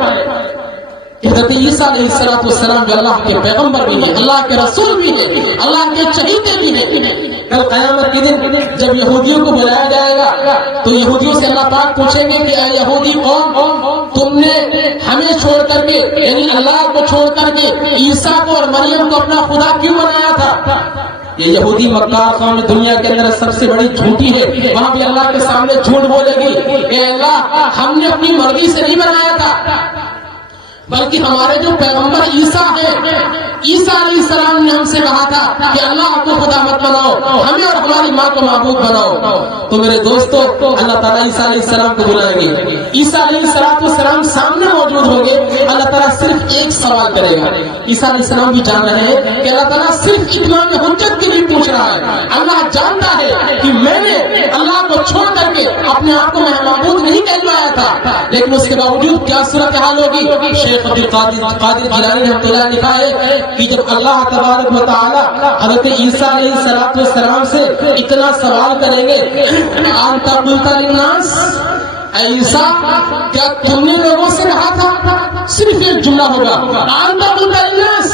کہ حضرت عیسیٰ علیہ السلام جو اللہ کے پیغمبر بھی ہیں، اللہ کے رسول بھی ہیں، اللہ کے چہیتے بھی ہیں، کل قیامت کے دن جب یہودیوں کو بلایا جائے گا تو یہودیوں سے اللہ پاک پوچھیں گے کہ اے یہودی قوم، تم نے ہمیں چھوڑ کر کے یعنی اللہ کو چھوڑ کر کے عیسیٰ کو اور مریم کو اپنا خدا کیوں بنایا تھا؟ یہ یہودی مکار قوم دنیا کے اندر سب سے بڑی جھوٹی ہے، وہاں بھی اللہ کے سامنے جھوٹ بولے گی کہ اللہ ہم نے اپنی مرضی سے نہیں بنایا تھا، بلکہ ہمارے جو پیغمبر عیسیٰ ہیں، عیسیٰ علیہ السلام نے ہم سے کہا تھا کہ اللہ کو خدا مت بناؤ، ہمیں اور ہماری ماں کو معبود بناؤ۔ تو میرے دوستو اللہ تعالیٰ عیسیٰ علیہ السلام کو بلائیں گے، عیسیٰ علیہ السلام سامنے موجود ہوں گے، اللہ تعالیٰ صرف ایک سوال کرے گا۔ عیسیٰ علیہ السلام بھی جان رہے ہیں کہ اللہ تعالیٰ صرف اتمام حجت کے لیے پوچھ رہا ہے، اللہ جانتا ہے کہ میں نے اللہ کو چھوڑ کر کے اپنے آپ کو میں معبود نہیں کہلوایا تھا، لیکن اس کے باوجود کیا صورتحال ہوگی؟ شیخ عبد القادر جیلانی رحمۃ اللہ نے لکھا ہے کہ جب اللہ تبارک و تعالی حضرت عیسیٰ علیہ السلام سے اتنا سوال کریں گے، انت قلت للناس، اے عیسیٰ کیا تم نے لوگوں سے کہا تھا؟ صرف ایک جملہ ہوگا، انت قلت للناس،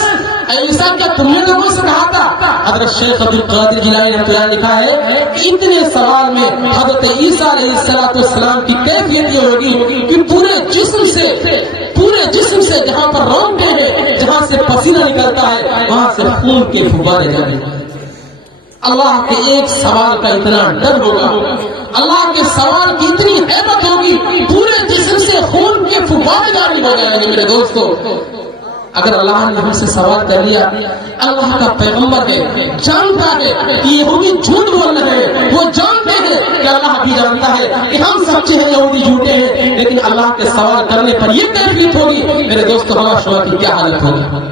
اے عیسیٰ کیا تم نے لوگوں سے کہا تھا؟ حضرت شیخ عبد القادر جیلانی رحمۃ اللہ نے لکھا ہے کہ اتنے سوال میں حضرت عیسیٰ علیہ السلام کی کیفیت یہ ہوگی کہ پورے جسم سے جہاں پر رونقیں ہیں، جہاں سے پسینہ نکلتا ہے، وہاں سے خون کے فوارے جاری ہیں۔ اللہ کے ایک سوال کا اتنا ڈر ہوگا، اللہ کے سوال کی اتنی ہیبت ہوگی، پورے جسم سے خون کے فوارے جاری ہو جائیں گے۔ میرے دوستو اگر اللہ نے ہم سے سوال کر لیا، اللہ کا پیغمبر ہے، جانتا ہے کہ یہودی جھوٹ بول رہے ہیں، وہ جانتے ہیں کہ اللہ بھی جانتا ہے کہ ہم سچے ہیں، یہودی جھوٹے ہیں، لیکن اللہ کے سوال کرنے پر یہ کیفیت ہوگی، میرے دوستو ہوا شوا کی کیا حالت ہوگی۔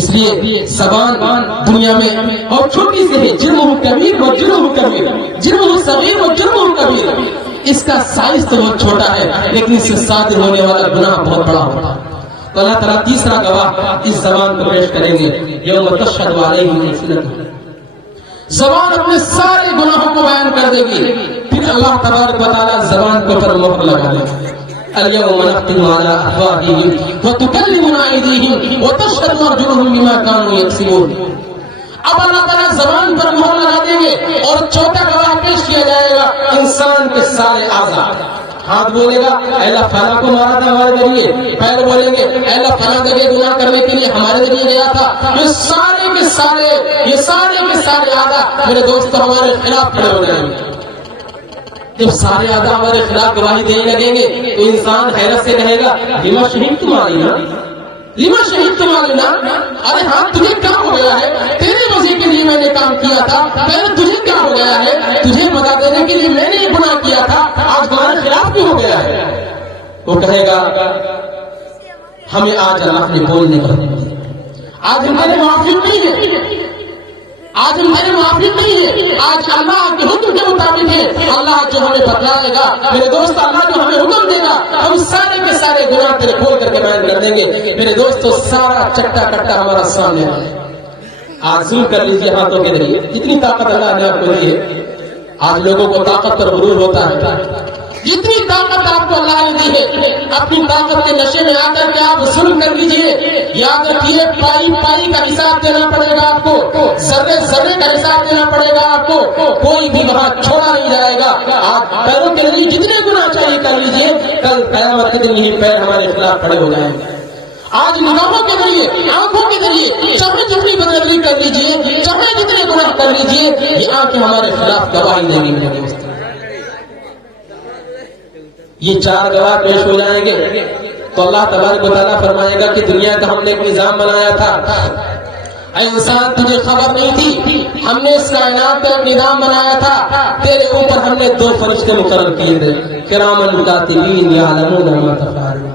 اس لیے زبان دنیا میں اور چھوٹی سے ہے، جرم کبیر و جرم کبیر، جرم صغیر و جرم کبیر، اس کا سائز تو بہت چھوٹا ہے لیکن اس سے صادر ہونے والا گناہ بہت بڑا ہوتا ہے۔ تو اللہ تعالیٰ تیسرا گواہ اس زبان کو پیش کریں گے، یوم تشہد علیہم السنتہم، زبان اپنے سارے گناہوں کو بیان کر دے گی، پھر اللہ تبارک و تعالیٰ زبان کو پر مہر لگا دے گا۔ اليوم نختم على افواههم وتكلمنا ايديهم وتشهد ارجلهم بما كانوا يكسبون۔ اب اللہ تعالیٰ زبان پر مہر لگا دیں گے اور چوتھا گواہ پیش کیا جائے گا انسان کے سارے اعضاء، ہاتھ بولے گا اے اللہ فلاں کو مارا تھا ہمارے ذریعے، پیر بولیں گے اے اللہ فلاں جگہ گناہ کرنے کے لیے ہمارے ذریعے گیا تھا. یہ سارے کے سارے آدھا میرے دوست ہمارے خلاف کھڑے ہو جائیں گے. جب سارے آدھا ہمارے خلاف گواہی دینے لگیں گے تو انسان حیرت سے رہے گا لما شہدتم علینا، لما شہدتم علینا، ارے ہاں تجھے کیا ہو گیا ہے؟ تیرے مزے کے لیے میں نے کام کیا تھا، پہلے تجھے کیا ہو گیا ہے؟ تجھے مزہ دینے کے لیے میں نے یہ گناہ کیا تھا، آج تمہارے خلاف بھی ہو گیا ہے. وہ کہے گا ہمیں آج اللہ نے بولنے کا، آج ہمارے موافق نہیں ہے، آج ہمارے موافق نہیں ہے، آج اللہ کے حکم کے مطابق ہے. اللہ جو ہمیں بتلائے گا میرے دوست، اللہ جو ہمیں حکم دے گا ہم سارے کے سارے گناہ تیرے کھول کر کے بیان کر دیں گے. میرے دوستو سارا چٹا کٹا ہمارا سامنے ہے. آج ظلم کر لیجیے ہاتھوں کے ذریعے، جتنی طاقت اللہ نے آپ کو دی ہے. آج لوگوں کو طاقت پر غرور ہوتا ہے، جتنی طاقت آپ کو اللہ نے دی ہے اپنی طاقت کے نشے میں آ کر کے آپ ظلم کر لیجیے. یاد رکھیے پائی پائی کا حساب دینا پڑے گا آپ کو، ذرے ذرے کا حساب دینا پڑے گا آپ کو، کوئی بھی وہاں چھوڑا نہیں جائے گا. آپ پیروں کے ذریعے جتنے گناہ چاہیے کر لیجیے، کل قیامت کے دن یہ پیر ہمارے خلاف کھڑے ہو جائیں گے. آج نگاہوں کے ذریعے، آنکھوں کے ذریعے چاہے جتنی بدنظری کر لیجیے، چاہے جتنے گناہ کر لیجیے، یہ آنکھیں ہمارے خلاف گواہی دیں گی. میرے دوست یہ چار گواہ پیش ہو جائیں گے تو اللہ تبارک و تعالیٰ فرمائے گا کہ دنیا کا ہم نے ایک نظام بنایا تھا، اے انسان تجھے خبر نہیں تھی، ہم نے اس کائنات کا ایک نظام بنایا تھا، تیرے اوپر ہم نے 2 فرشتے مقرر کیے تھے، کرامن کاتبین یعلمون ما تفعلون.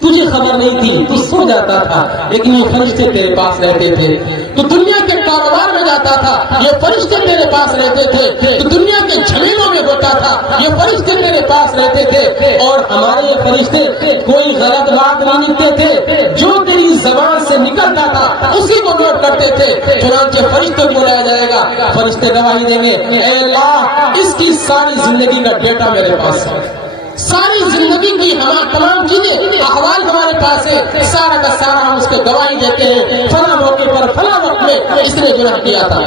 تجھے خبر نہیں تھی، تو سو جاتا تھا لیکن یہ فرشتے تیرے پاس رہتے تھے. تو دنیا کے کاروبار میں جاتا تھا، یہ فرشتے تیرے پاس رہتے تھے. تو دنیا کے جھمیلوں میں ہوتا تھا، یہ فرشتے تیرے پاس رہتے تھے. اور ہمارے یہ فرشتے کوئی غلط بات نہیں لکھتے تھے، جو تیری زبان سے نکلتا تھا اسی کو نوٹ کرتے تھے. چنانچہ فرشتے کو بلایا جائے گا، فرشتے گواہی دیں گے اے اللہ اس کی ساری زندگی کا ڈیٹا میرے پاس ہے، ساری زندگی کی تمام چیزیں احوال ہمارے پاس ہے، سارا کا سارا ہم اس کو گواہی دیتے ہیں. فلاں موقع پر فلاں وقت میں اس نے گناہ کیا تھا.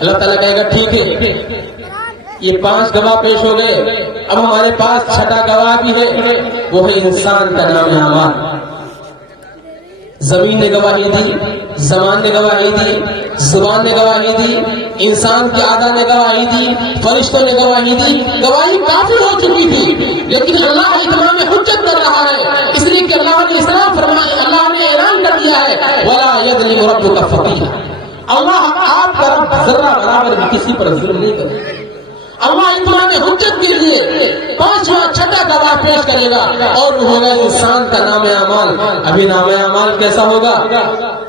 اللہ تعالیٰ کہے گا ٹھیک ہے، یہ 5 گواہ پیش ہو گئے، اب ہمارے پاس 6ٹھا گواہ بھی ہے، وہ ہے انسان کا نام اعمال. زمین نے گواہی دی، زمان نے گواہی دی، زبان نے گواہی دی، انسان کی اعضاء نے گواہی دی، فرشتوں نے گواہی دی. گواہی کافی ہو چکی تھی لیکن اللہ اتمام حجت کر رہا ہے، اس لیے کہ اللہ نے اسلام فرمایا، اللہ نے اعلان کر دیا ہے وَلَا يَظْلِمُ رَبُّكَ فَقِيرًا. اللہ آپ کا رب ذرہ برابر بھی کسی پر ظلم نہیں کرے. اللہ اتمام حجت کے لیے 5واں 6ٹھا گواہ پیش کرے گا اور وہ ہوگا انسان کا نام اعمال. ابھی نام اعمال کیسا ہوگا؟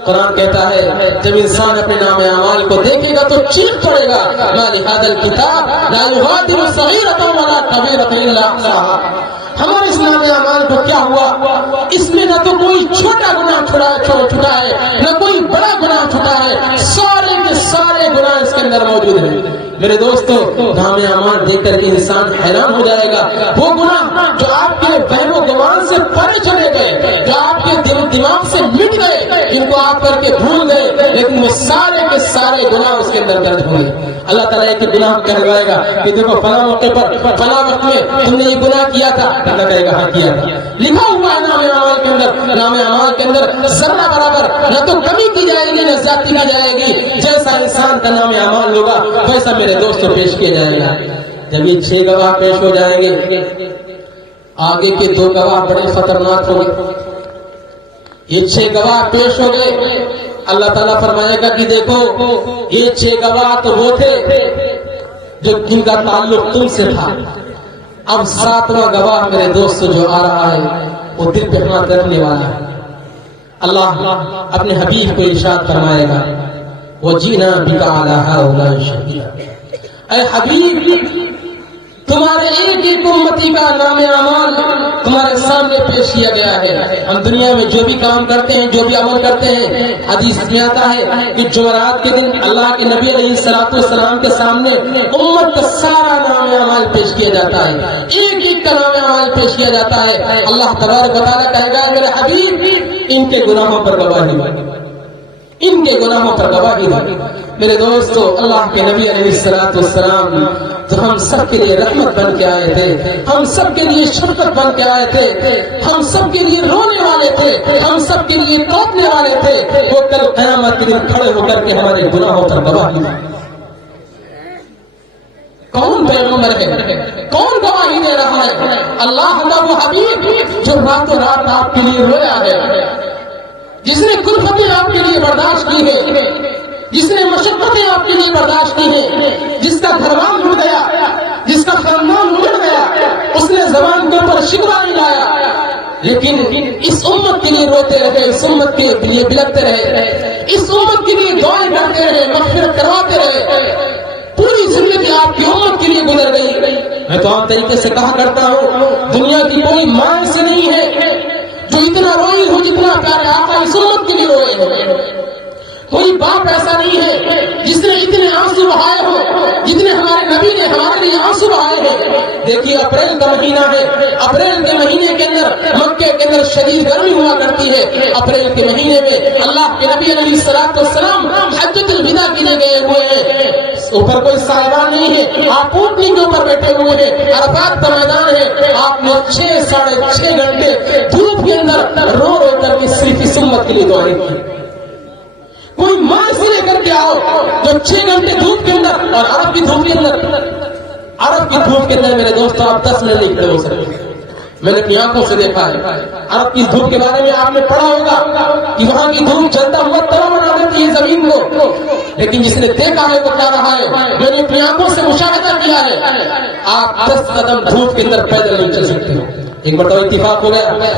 قرآن کہتا ہے جب انسان اپنے نام اعمال کو دیکھے گا تو چیخ پڑے گا مَا لِهَذَا الْكِتَابِ لَا يُغَادِرُ صَغِيرَةً وَلَا كَبِيرَةً إِلَّا أَحْصَاهَا. ہمارے اس نام اعمال کو کیا ہوا؟ اس میں نہ تو کوئی چھوٹا گناہ چھوٹا ہے، نہ کوئی بڑا گناہ چھوٹا ہے، سارے کے سارے گناہ اس کے اندر موجود ہیں. میرے دوستو نام اعمال دیکھ کر کے انسان حیران ہو جائے گا. وہ گناہ جو آپ کے وہم و گمان سے پرے چلے گئے، جو آپ کے دل و دماغ سے مٹ گئے، جن کو آپ کر کے بھول گئے، لیکن وہ سارے کے سارے گناہ اس کے اندر درج ہوئے. اللہ تعالیٰ ایک گناہ کہلوائے گا کہ دیکھو فلاں موقع پر فلاں وقت میں تم نے یہ گناہ کیا تھا. اللہ کہے گا ہاں کیا تھا، لکھا ہوا ہے نام اعمال کے اندر. نام اعمال کے اندر ذرہ برابر نہ تو کمی کی جائے گی نہ زیادتی کی جائے گی. جیسا انسان کا نام اعمال ہوگا ویسا میرے دوستوں پیش کیا جائے گا. جب یہ 6 گواہ پیش ہو جائیں گے، آگے کے 2 گواہ بڑے خطرناک ہوں گے. یہ 6 گواہ پیش ہو گئے، اللہ تعالیٰ فرمائے گا کہ دیکھو یہ 6 گواہ تو وہ تھے جو جن کا تعلق تم سے تھا. اب 7واں گواہ میرے دوست جو آ رہا ہے وہ دل پہ ہاتھ رکھنے والا ہے. اللہ اپنے حبیب کو ارشاد فرمائے گا وَجِئْنَا بِكَ عَلَىٰ هَٰؤُلَاءِ شَهِيدًا. اے حبیب تمہارے ایک ایک امتی کا نام اعمال تمہارے سامنے پیش کیا گیا ہے. ہم دنیا میں جو بھی کام کرتے ہیں، جو بھی عمل کرتے ہیں، حدیث میں آتا ہے کہ جمعرات کے دن اللہ کے نبی علیہ السلام کے سامنے امت کا سارا نام اعمال پیش کیا جاتا ہے، ایک ایک کا نام اعمال پیش کیا جاتا ہے. اللہ تبارک و تعالیٰ کہے گا میرے حبیب ان کے گناہوں پر گواہی ان کے گناہوں پر گواہی دے۔ میرے دوستو، اللہ کے نبی علیہ السلام تو ہم سب کے لیے رحمت بن کے آئے تھے، ہم سب کے لیے شفقت بن کے آئے تھے، ہم سب کے لیے رونے والے تھے، ہم سب کے لیے کاٹنے والے تھے۔ وہ کل قیامت کے دن کھڑے ہو کر کے ہمارے گناہوں پر گواہی دے۔ کون پیغمبر ہے؟ کون گواہی دے رہا ہے؟ اللہ کا وہ حبیب جو راتوں رات آپ کے لیے رویا ہے، جس نے کلفتیں آپ کے لیے برداشت کی ہے، جس نے مشقتیں آپ کے لیے برداشت کی ہیں، جس کا گھروال اڑ گیا، جس کا خاندان اڑ گیا، اس نے زبان کے اوپر شکوہ نہیں لایا، لیکن اس امت کے لیے روتے رہے، اس امت کے لیے بلکتے رہے، اس امت کے لیے دعائیں کرتے رہے، مغفرت کرواتے رہے۔ پوری زندگی آپ کی امت کے لیے گزر گئی۔ میں تو عام طریقے سے کہا کرتا ہوں، دنیا کی کوئی ماں سے نہیں ہے جو اتنا روئی ہو جتنا پیارے آقا اس امت کے لیے روئے ہو۔ کوئی باپ ایسا نہیں ہے جس نے اتنے آنسو بہائے ہو جتنے ہمارے نبی نے ہمارے لیے آنسو بہائے ہیں۔ دیکھیے اپریل کا مہینہ ہے، اپریل کے مہینے کے اندر مکے کے اندر شدید گرمی ہوا کرتی ہے۔ اپریل کے مہینے میں اللہ کے نبی علیہ السلام حجۃ الوداع کے لیے گئے ہوئے ہیں۔ اوپر کوئی سائبان نہیں ہے، آپ اونٹنی کے اوپر بیٹھے ہوئے ہیں، عرفات کا میدان ہے۔ آپ نے 6-6.5 گھنٹے دھوپ کے اندر رو رو کر کے صرف اس امت کے لیے دعائیں کی۔ کوئی ماں سے لے کر کے آؤ جو 6 گھنٹے دھوپ کے اندر، اور عرب کی دھوپ کے اندر، عرب کی دھوپ کے اندر میرے دوستوں آپ 10 منٹ نہیں کھڑے ہو سکتے۔ میں نے اپنی آنکھوں سے دیکھا ہے۔ عرب کی دھوپ کے بارے میں آپ نے پڑھا ہوگا کہ وہاں کی دھوپ جلتا ہوا توا بنا دیتی ہے زمین کو، لیکن جس نے دیکھا ہے وہ کیا رہا ہے، میں نے اپنی آنکھوں سے مشاہدہ کیا ہے، آپ 10 قدم دھوپ کے اندر پیدل نہیں چل سکتے ہو۔ ایک مرتبہ اتفاق ہو گیا،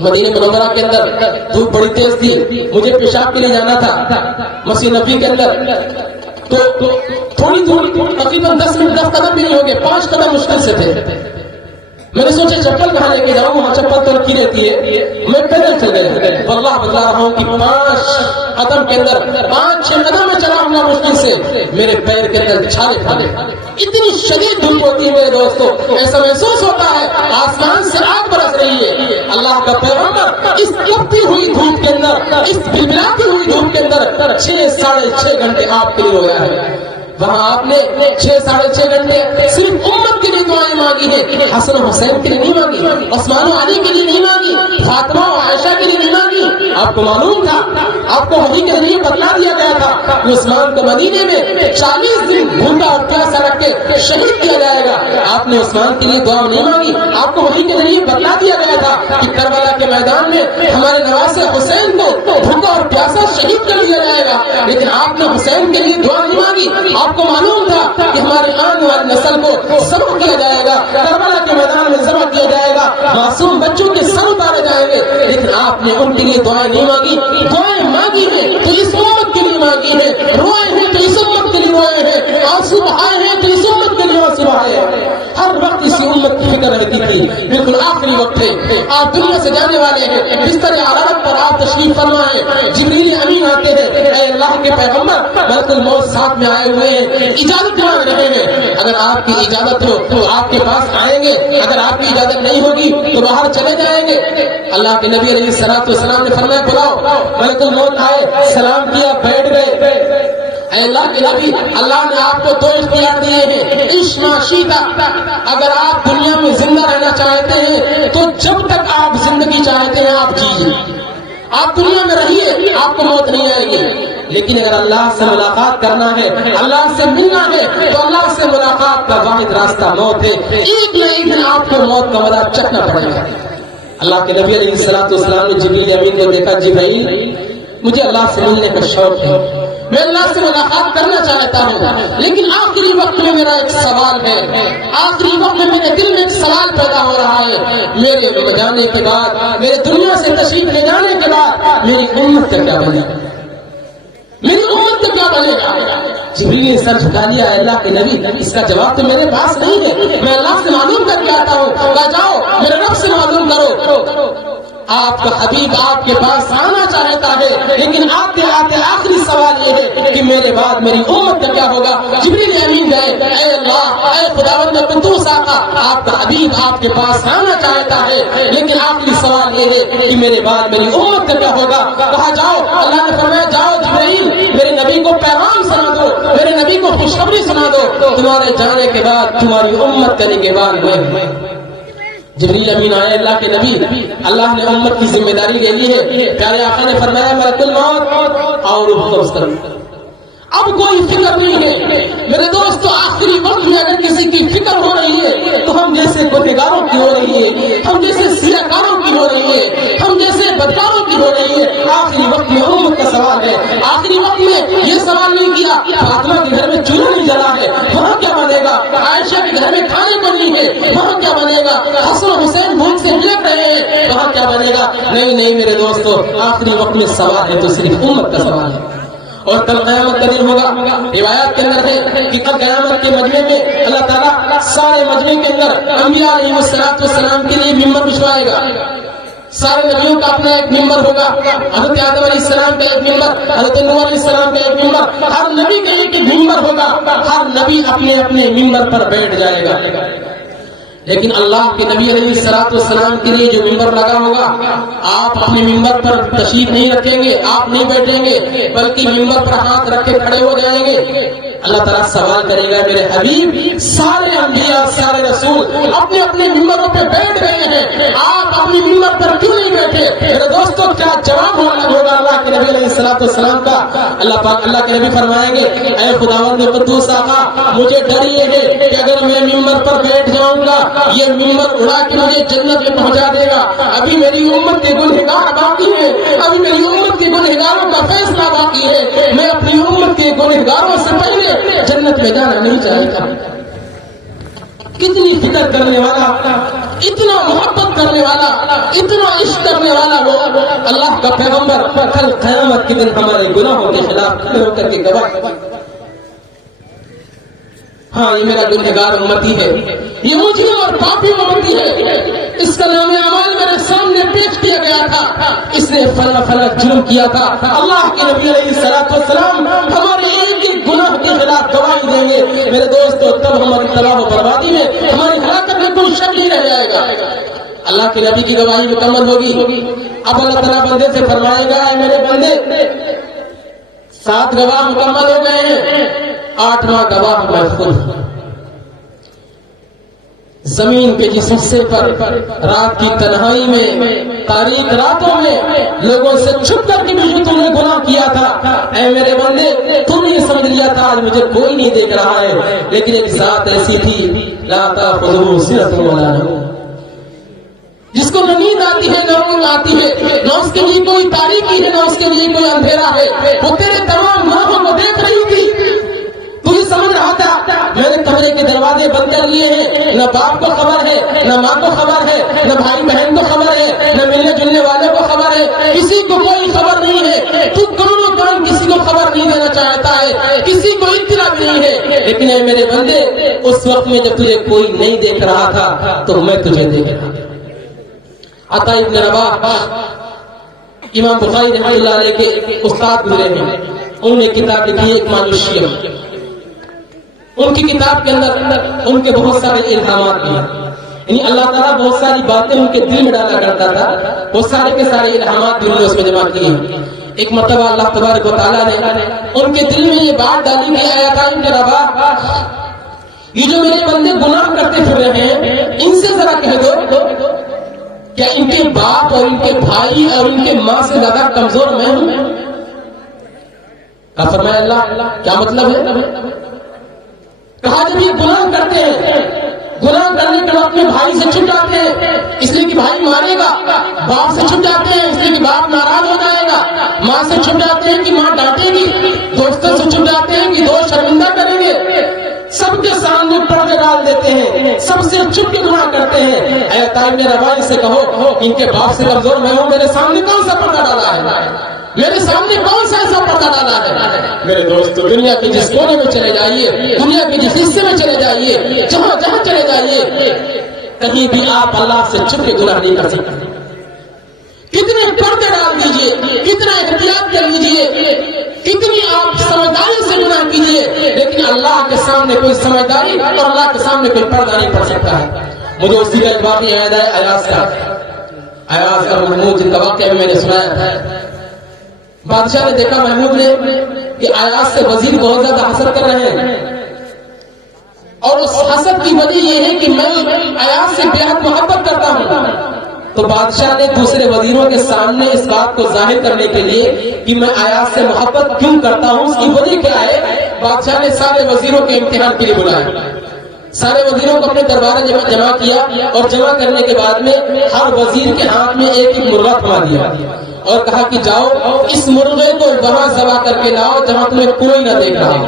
مدینہ منورہ کے اندر دھوپ بڑی تیز تھی، مجھے پیشاب کے لیے جانا تھا مسجد نبی کے اندر، تو تھوڑی دور تقریباً 10 قدم بھی نہیں ہوگے، 5 قدم مشکل سے تھے۔ میں نے سوچا چپل کہاں لے کے جاؤں، وہاں چپل تو رکھی رہتی ہے، میں پیدل چل گیا۔ واللہ بتا رہا ہوں کہ 5 قدم کے اندر 5-6 قدم میں چلا ہوں مشکل سے، میرے پیر کے اندر چھالے پھٹے۔ اتنی شدید دھوپ ہوتی ہے میرے دوستوں، ایسا محسوس ہوتا ہے آسمان سے آگ برس رہی ہے۔ اللہ کا پیغمبر اس تپتی ہوئی دھوپ کے اندر، اس بلبلاتی ہوئی دھوپ کے اندر 6-6.5 گھنٹے آپ کے لیے رویا ہے۔ وہاں آپ نے 6-6.5 گھنٹے صرف امت کے لیے دعائیں مانگی ہیں، حسن و حسین کے لیے نہیں مانگی، عثمان و علی کے لیے نہیں مانگی، فاطمہ و عائشہ کے لیے نہیں مانگی۔ آپ کو معلوم تھا، آپ کو وحی کے ذریعے بتلا دیا گیا تھا کہ عثمان کو مدینے میں 40 دن بھوکا اور پیاسا رکھ کے شہید کیا جائے گا۔ آپ نے عثمان کے لیے دعا نہیں مانگی، آپ کو وحی کے ذریعے بتلا دیا گیا تھا کہ کربلا کے میدان میں ہمارے نواسے حسین کو بھوکا اور پیاسا شہید کر دیا جائے گا، لیکن آپ نے حسین کے لیے دعا نہیں مانگی۔ آپ کو معلوم تھا کہ ہماری آنے والی نسل کو ذبح کیا جائے گا، کربلا کے میدان میں ذبح کیا جائے گا، معصوم بچوں کے سر اتارے جائیں گے، لیکن آپ نے ان کے لیے دعائیں نہیں مانگی۔ دعائیں مانگی ہیں تو اس امت کے لیے مانگی ہیں، روئے ہیں تو اس امت کے لیے روئے ہیں، آنسو بہائے ہیں تو اس امت کے لیے آنسو بہائے ہیں۔ ہر وقت اسی امت کی فکر رہتی تھی، بالکل آخری وقت ہے، آپ دنیا سے جانے والے ہیں، بستر عرارت پر آپ تشریف فرما ہے، جبریل امین آتے ہیں، اے اللہ کے پیغمبر ملک الموت ساتھ میں آئے ہوئے ہیں، اجازت مانگ رہے ہیں، اگر آپ کی اجازت ہو تو آپ کے پاس آئیں گے، اگر آپ کی اجازت نہیں ہوگی تو باہر چلے جائیں گے۔ اللہ کے نبی علیہ السلام نے فرمایا بلاؤ، ملک الموت آئے، سلام کیا، بیٹھ گئے۔ اے اللہ کے نبی، اللہ نے آپ کو 2 اختیار دیے ہیں، عشق معشیتا، اگر آپ دنیا میں زندہ رہنا چاہتے ہیں تو جب تک آپ زندگی چاہتے ہیں آپ جیئے، آپ دنیا میں رہیے، آپ کو موت نہیں آئے گی، لیکن اگر اللہ سے ملاقات کرنا ہے، اللہ سے ملنا ہے تو اللہ سے ملاقات کا واحد راستہ موت ہے۔ ایک نہ ایک دن آپ کو موت کا مزہ چکھنا پڑے گا۔ اللہ کے نبی علیہ السلام نے جبریل امین کو دیکھا، جبریل مجھے اللہ سے ملنے کا شوق ہے، میں اللہ سے ملاقات کرنا چاہتا ہوں، لیکن آخری وقت میں میرا ایک سوال ہے، آخری وقت میں میرے دل میں ایک سوال پیدا ہو رہا ہے، میرے جانے کے بعد، میرے دنیا سے تشریف لے جانے کے بعد میری امت کا کیا بنے گا، میری امت کا کیا بنے گا؟ جبریل نے سر جھکا لیا، اللہ کے نبی اس کا جواب تو میرے پاس نہیں ہے، میں اللہ سے معلوم کر کے آتا ہوں، کہا جاؤ میرے رب سے معلوم کرو۔ آپ کا حبیب آپ کے پاس آنا چاہتا ہے، لیکن آتے آتے آخری سوال یہ ہے کہ میرے بعد میری امت کا کیا ہوگا؟ جبریل امین گئے، اے اللہ، اے خداوند قدوس آقا، آپ کا حبیب آپ کے پاس آنا چاہتا ہے، لیکن آخری سوال یہ ہے کہ میرے بعد میری امت کا کیا ہوگا؟ کہا جاؤ، اللہ نے فرمایا جاؤ تمہارے جانے کے بعد تمہاری امت کا نگہبان میں جبریل امین آئے اللہ کے نبی، اللہ نے امت کی ذمہ داری لے لی ہے. پیارے آقا نے فرمایا ملک الموت اور اب کوئی فکر نہیں ہے. میرے دوستو آخری وقت میں اگر کسی کی فکر ہو رہی ہے تو ہم جیسے گنہگاروں کی ہو رہی ہے، ہم جیسے سیاکاروں کی ہو رہی ہے، ہم جیسے بدکاروں کی ہو رہی ہے. آخری وقت میں امت کا سوال ہے. آخری وقت میں یہ سوال نہیں کیا فاطمہ کے گھر میں چولہا نہیں جلا ہے وہاں کیا بنے گا، عائشہ کے گھر میں کھانے بنی ہے وہاں کیا بنے گا، حسن و حسین بھوک سے بلک رہے ہیں وہاں کیا بنے گا. نہیں میرے دوستو، آخری وقت میں سوال ہے تو صرف امت کا سوال ہے. اور کل قیامت کا دن ہوگا. روایات کے اندر ہے کہ کل قیامت کے مجمع میں اللہ تعالیٰ سارے مجمع کے اندر انبیاء علیہ السلام کے لیے ممبر بچھوائے گا. سارے نبیوں کا اپنا ایک ممبر ہوگا. حضرت آدم علیہ السلام کا ایک ممبر، حضرت نوح علیہ السلام کا ایک ممبر، ہر نبی کا ایک ممبر ہوگا. ہر نبی اپنے اپنے ممبر پر بیٹھ جائے گا. لیکن اللہ کے نبی علیہ السلام کے لیے جو ممبر لگا ہوگا، آپ اپنے ممبر پر تشریف نہیں رکھیں گے، آپ نہیں بیٹھیں گے، بلکہ ممبر پر ہاتھ رکھ کے کھڑے ہو جائیں گے. اللہ تعالیٰ سوال کرے گا میرے حبیب سارے انبیاء سارے رسول اپنے اپنے ممبروں پہ بیٹھ گئے ہیں، آپ اپنے ممبر پر کیوں نہیں بیٹھے؟ میرے دوستوں کیا جواب ہوگا اللہ کے نبی علیہ السلام کا؟ اللہ کے نبی فرمائیں گے اے خداوند قدوس آقا، مجھے ڈر یہ ہے کہ اگر میں ممبر پر بیٹھ جاؤں گا یہ ممبر اڑا کے مجھے جنت میں پہنچا دے گا. ابھی میری امت کے گنہگار باقی ہیں، ابھی میری امت کے گنہگاروں کا فیصلہ باقی ہے. میں اپنی امت کے گنہگاروں سے پہلے جنت میں جانا نہیں چاہے گا. کتنی فکر کرنے والا، اتنا محبت کرنے والا، اتنا عشق کرنے والا وہ اللہ کا پیغمبر کل قیامت کے دن ہمارے گناہوں کے خلاف کھڑے ہو کر کے گواہ. ہاں یہ میرا گنہگار امتی ہے، یہ مجرم اور پاپی امتی ہے، اس کا نام اعمال میرے سامنے پیش کیا گیا تھا، اس نے فلاں فلاں جرم کیا تھا. اللہ کے نبی علیہ السلام ہمارے ایک ایک گناہ کے خلاف گواہی دیں گے. میرے دوستو تب ہماری تباہ و بربادی میں ہماری ہلاکت میں کوئی شک نہیں رہ جائے گا. اللہ کے نبی کی گواہی مکمل ہوگی. اب اللہ تعالیٰ بندے سے فرمائے گا اے میرے بندے 7 گواہ مکمل ہو گئے ہیں، 8واں گواہ میں خود. زمین کے جس حصے پر رات کی تنہائی میں تاریک راتوں میں لوگوں سے چھپ کر کے بھی جو تم نے گناہ کیا تھا، اے میرے بندے تم نے سمجھ لیا تھا آج مجھے کوئی نہیں دیکھ رہا ہے، لیکن ایک ذات ایسی تھی لا تأخذہ سنۃ ولا نوم، جس کو نہ نیند آتی ہے نہ اونگ آتی ہے، نہ اس کے لیے کوئی تاریکی ہے نہ اس کے لیے کوئی اندھیرا ہے. وہ تیرے تمام گناہوں کو دیکھ رہی تھی. تو یہ سمجھ رہا تھا میرے کمرے کے دروازے بند کر لیے ہیں، نہ باپ کو خبر ہے نہ ماں کو خبر ہے نہ بھائی بہن کو خبر ہے نہ ملنے جلنے والوں کو خبر ہے، کسی کو کوئی خبر نہیں ہے. تو دونوں کام کسی کو خبر نہیں دینا چاہتا ہے، کسی کو اطلاع بھی نہیں ہے. لیکن اے میرے بندے اس وقت میں جب تجھے کوئی نہیں دیکھ رہا تھا تو میں تجھے دیکھ رہا تھا. عطا ابن رباح امام بخاری رحمۃ اللہ علیہ کے استاد گزرے ہیں، انہوں نے کتاب لکھی ہے اکمال الشیعہ. ان کی کتاب کے اندر ان کے بہت سارے الہامات ہیں، یعنی اللہ تعالیٰ بہت ساری باتیں ان کے دل میں ڈالا کرتا تھا، بہت سارے کے سارے الہامات بھی انہوں نے اس میں جمع کیے ہیں. ایک مرتبہ اللہ تبارک و تعالیٰ نے ان کے دل میں یہ بات ڈالی کہ اے عطا ابن رباح، یہ جو میرے بندے گناہ کرتے پھر رہے ہیں ان سے ذرا کہہ دو کیا ان کے باپ اور ان کے بھائی اور ان کے ماں سے زیادہ کمزور میں ہوں؟ کہا فرمایا اللہ کیا مطلب ہے؟ کہا جب یہ گناہ کرتے ہیں، گناہ کرنے کے بعد اپنے بھائی سے چھپ جاتے ہیں اس لیے کہ بھائی مارے گا، باپ سے چھپ جاتے ہیں اس لیے کہ باپ ناراض ہو جائے گا، ماں سے چھپ جاتے ہیں کہ ماں ڈانٹے گی، دوستوں سے چھپ جاتے ہیں کہ دوست شرمندہ کریں گے، سب کے سامنے پردے ڈال دیتے ہیں، سب سے چھپ کے گناہ کرتے ہیں. اے عطا ابن رباح سے کہو ان کے باپ سے کمزور میں ہوں، میرے سامنے کون سا پردہ ڈالا ہے، میرے سامنے کون سا ایسا پردہ ڈالا ہے؟ میرے دوست دنیا کے جس کونے میں چلے جائیے، دنیا کے جس حصے میں چلے جائیے، جہاں جہاں چلے جائیے، کہیں بھی آپ اللہ سے چھپ کے گناہ نہیں کر سکتے. کتنے پردے ڈال دیجئے، کتنا احتیاط کر لیجئے، کتنی آپ سمجھداری سے گناہ کیجئے، لیکن اللہ کے سامنے کوئی سمجھداری اور اللہ کے سامنے کوئی پردہ نہیں پڑ سکتا ہے. مجھے اسی کا ایک واقعہ یاد ہے ایاز کا محمود جن کا واقعہ میں نے سنایا تھا. بادشاہ نے دیکھا محمود نے کہ ایاز سے وزیر بہت زیادہ حسد کر رہے ہیں. اور اس حسد کی وجہ یہ ہے کہ میں ایاز سے بے حد محبت کرتا ہوں. تو بادشاہ نے دوسرے وزیروں کے سامنے اس بات کو ظاہر کرنے کے لیے کہ میں ایاز سے محبت کیوں کرتا ہوں اس کی وجہ کیا ہے، بادشاہ نے سارے وزیروں کے امتحان کے لیے بلایا. سارے وزیروں کو اپنے دربار میں جمع کیا اور جمع کرنے کے بعد میں ہر وزیر کے ہاتھ میں ایک ایک مرغا تھما دیا اور کہا کہ جاؤ اس مرغے کو وہاں ذبح کر کے لاؤ جہاں تمہیں کوئی نہ دیکھ رہا ہو.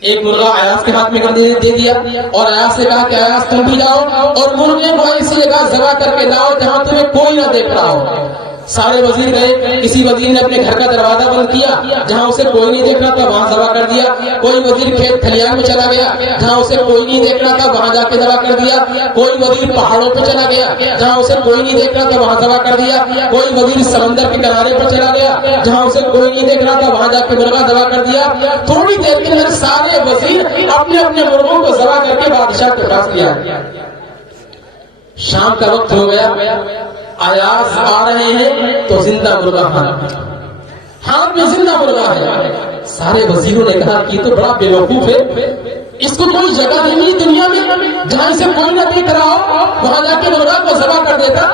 ایک مرغا ایاز کے ہاتھ میں دے دیا اور ایاز سے کہا کہ ایاز تم بھی جاؤ اور مرغے کو ایسی جگہ ذبح کر کے لاؤ جہاں تمہیں کوئی نہ دیکھ رہا ہو. سارے وزیر گئے، کسی وزیر نے اپنے گھر کا دروازہ بند کیا جہاں اسے کوئی نہیں دیکھ رہا تھا وہاں ذبح کر دیا. کوئی وزیر کھیت کھلیان میں چلا گیا جہاں اسے کوئی نہیں دیکھ رہا تھا وہاں جا کے ذبح کر دیا. کوئی وزیر پہاڑوں پہ چلا گیا جہاں اسے کوئی نہیں دیکھ رہا تھا وہاں ذبح کر دیا. کوئی وزیر سمندر کے کنارے پر چلا گیا جہاں اسے کوئی نہیں دیکھ رہا تھا وہاں جا کے مرغا ذبح کر دیا. تھوڑی دیر کے اندر سارے وزیر اپنے اپنے مرغوں کو ذبح کر کے بادشاہ کے پاس لیا. شام کا وقت ہو گیا، ایاز آ رہے ہیں تو زندہ مرغا ہاتھ میں زندہ مرغا ہے. سارے وزیروں نے کہا کہ یہ تو بڑا بے وقوف ہے، اس کو کوئی جگہ نہیں ملی دنیا میں جہاں اسے کوئی نہ دیکھ رہا ہو وہاں جا کے مرغا کو ذبح کر دیتا.